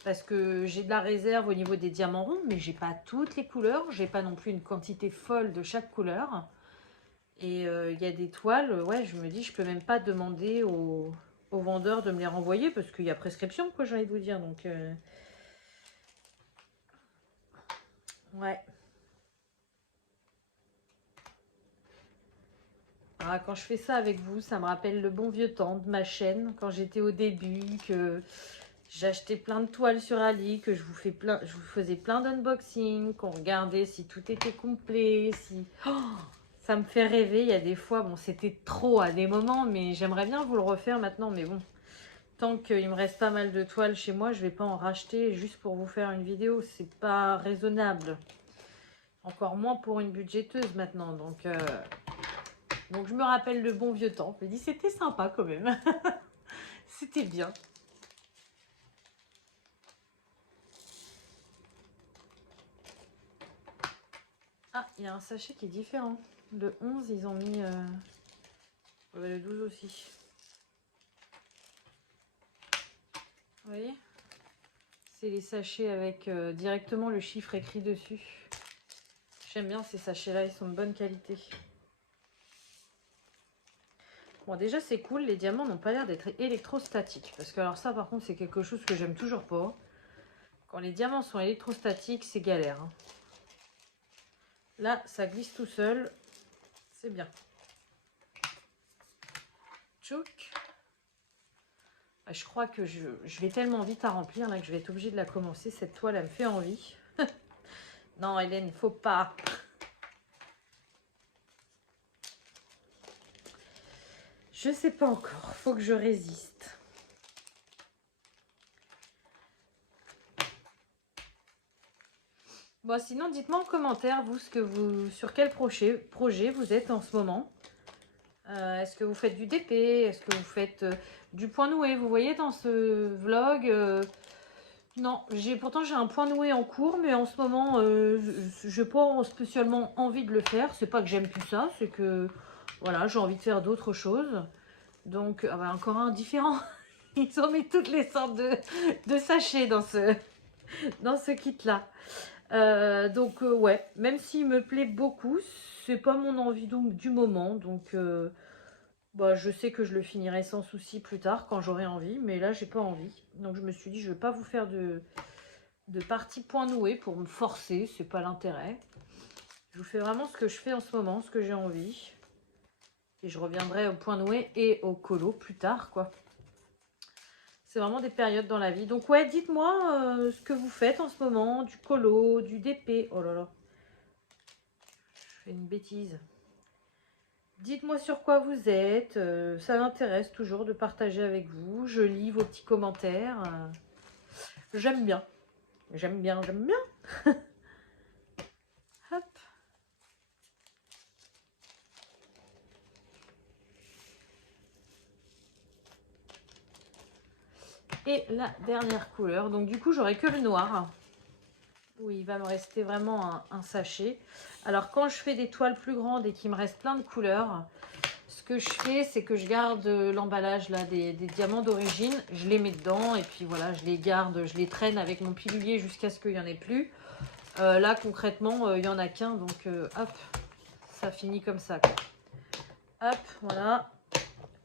Parce que j'ai de la réserve au niveau des diamants ronds, mais j'ai pas toutes les couleurs. J'ai pas non plus une quantité folle de chaque couleur. Et il y a des toiles, ouais, je me dis, je peux même pas demander aux vendeurs de me les renvoyer parce qu'il y a prescription, quoi, j'ai envie de vous dire. Donc, ouais. Ah, quand je fais ça avec vous, ça me rappelle le bon vieux temps de ma chaîne, quand j'étais au début, que j'achetais plein de toiles sur Ali, que je vous faisais plein d'unboxing, qu'on regardait si tout était complet, si... Oh, ça me fait rêver, il y a des fois, bon, c'était trop à des moments, mais j'aimerais bien vous le refaire maintenant, mais bon, tant qu'il me reste pas mal de toiles chez moi, je vais pas en racheter juste pour vous faire une vidéo, c'est pas raisonnable. Encore moins pour une budgéteuse maintenant, donc je me rappelle le bon vieux temps. Je me dis, c'était sympa quand même. C'était bien. Ah, il y a un sachet qui est différent. Le 11, ils ont mis le 12 aussi. Vous voyez? C'est les sachets avec directement le chiffre écrit dessus. J'aime bien ces sachets-là, ils sont de bonne qualité. Bon, déjà, c'est cool. Les diamants n'ont pas l'air d'être électrostatiques. Parce que, alors ça, par contre, c'est quelque chose que j'aime toujours pas. Quand les diamants sont électrostatiques, c'est galère. Hein. Là, ça glisse tout seul. C'est bien. Tchouk. Je crois que je vais tellement vite à remplir là que je vais être obligée de la commencer. Cette toile, elle me fait envie. Non, Hélène, faut pas. Je sais pas encore. Faut que je résiste. Bon, sinon, dites-moi en commentaire, vous, sur quel projet vous êtes en ce moment. Est-ce que vous faites du DP? Est-ce que vous faites du point noué? Vous voyez dans ce vlog non, pourtant j'ai un point noué en cours, mais en ce moment, je n'ai pas spécialement envie de le faire. C'est pas que j'aime plus ça, c'est que voilà, j'ai envie de faire d'autres choses. Donc, ah bah, encore un différent. Ils ont mis toutes les sortes de sachets dans ce kit-là. Donc, ouais, même s'il me plaît beaucoup, c'est pas mon envie du moment. Donc, bah, je sais que je le finirai sans souci plus tard quand j'aurai envie, mais là, j'ai pas envie. Donc, je me suis dit, je vais pas vous faire de partie point noué pour me forcer, c'est pas l'intérêt. Je vous fais vraiment ce que je fais en ce moment, ce que j'ai envie. Et je reviendrai au point noué et au colo plus tard, quoi. C'est vraiment des périodes dans la vie. Donc ouais, dites-moi ce que vous faites en ce moment, du colo, du DP. Oh là là, je fais une bêtise. Dites-moi sur quoi vous êtes. Ça m'intéresse toujours de partager avec vous. Je lis vos petits commentaires. J'aime bien. J'aime bien, j'aime bien. Hop. Et la dernière couleur. Donc du coup, j'aurai que le noir. Oui, il va me rester vraiment un sachet. Alors quand je fais des toiles plus grandes et qu'il me reste plein de couleurs, ce que je fais, c'est que je garde l'emballage là des diamants d'origine. Je les mets dedans et puis voilà, je les garde, je les traîne avec mon pilulier jusqu'à ce qu'il n'y en ait plus. Là, concrètement, il n'y en a qu'un. Donc hop, ça finit comme ça, quoi. Hop, voilà.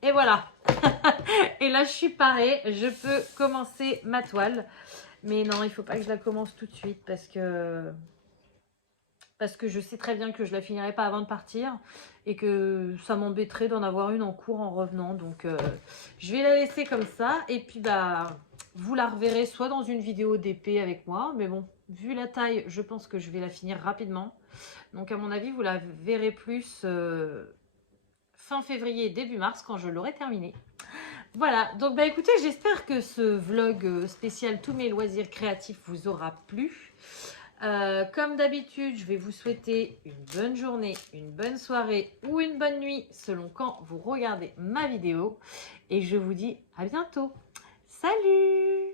Et voilà. Et là, je suis parée. Je peux commencer ma toile. Mais non, il ne faut pas que je la commence tout de suite parce que je sais très bien que je la finirai pas avant de partir et que ça m'embêterait d'en avoir une en cours en revenant. Donc, je vais la laisser comme ça. Et puis, bah, vous la reverrez soit dans une vidéo d'épée avec moi. Mais bon, vu la taille, je pense que je vais la finir rapidement. Donc, à mon avis, vous la verrez plus fin février, début mars, quand je l'aurai terminée. Voilà, donc bah écoutez, j'espère que ce vlog spécial tous mes loisirs créatifs vous aura plu. Comme d'habitude, je vais vous souhaiter une bonne journée, une bonne soirée ou une bonne nuit selon quand vous regardez ma vidéo. Et je vous dis à bientôt. Salut!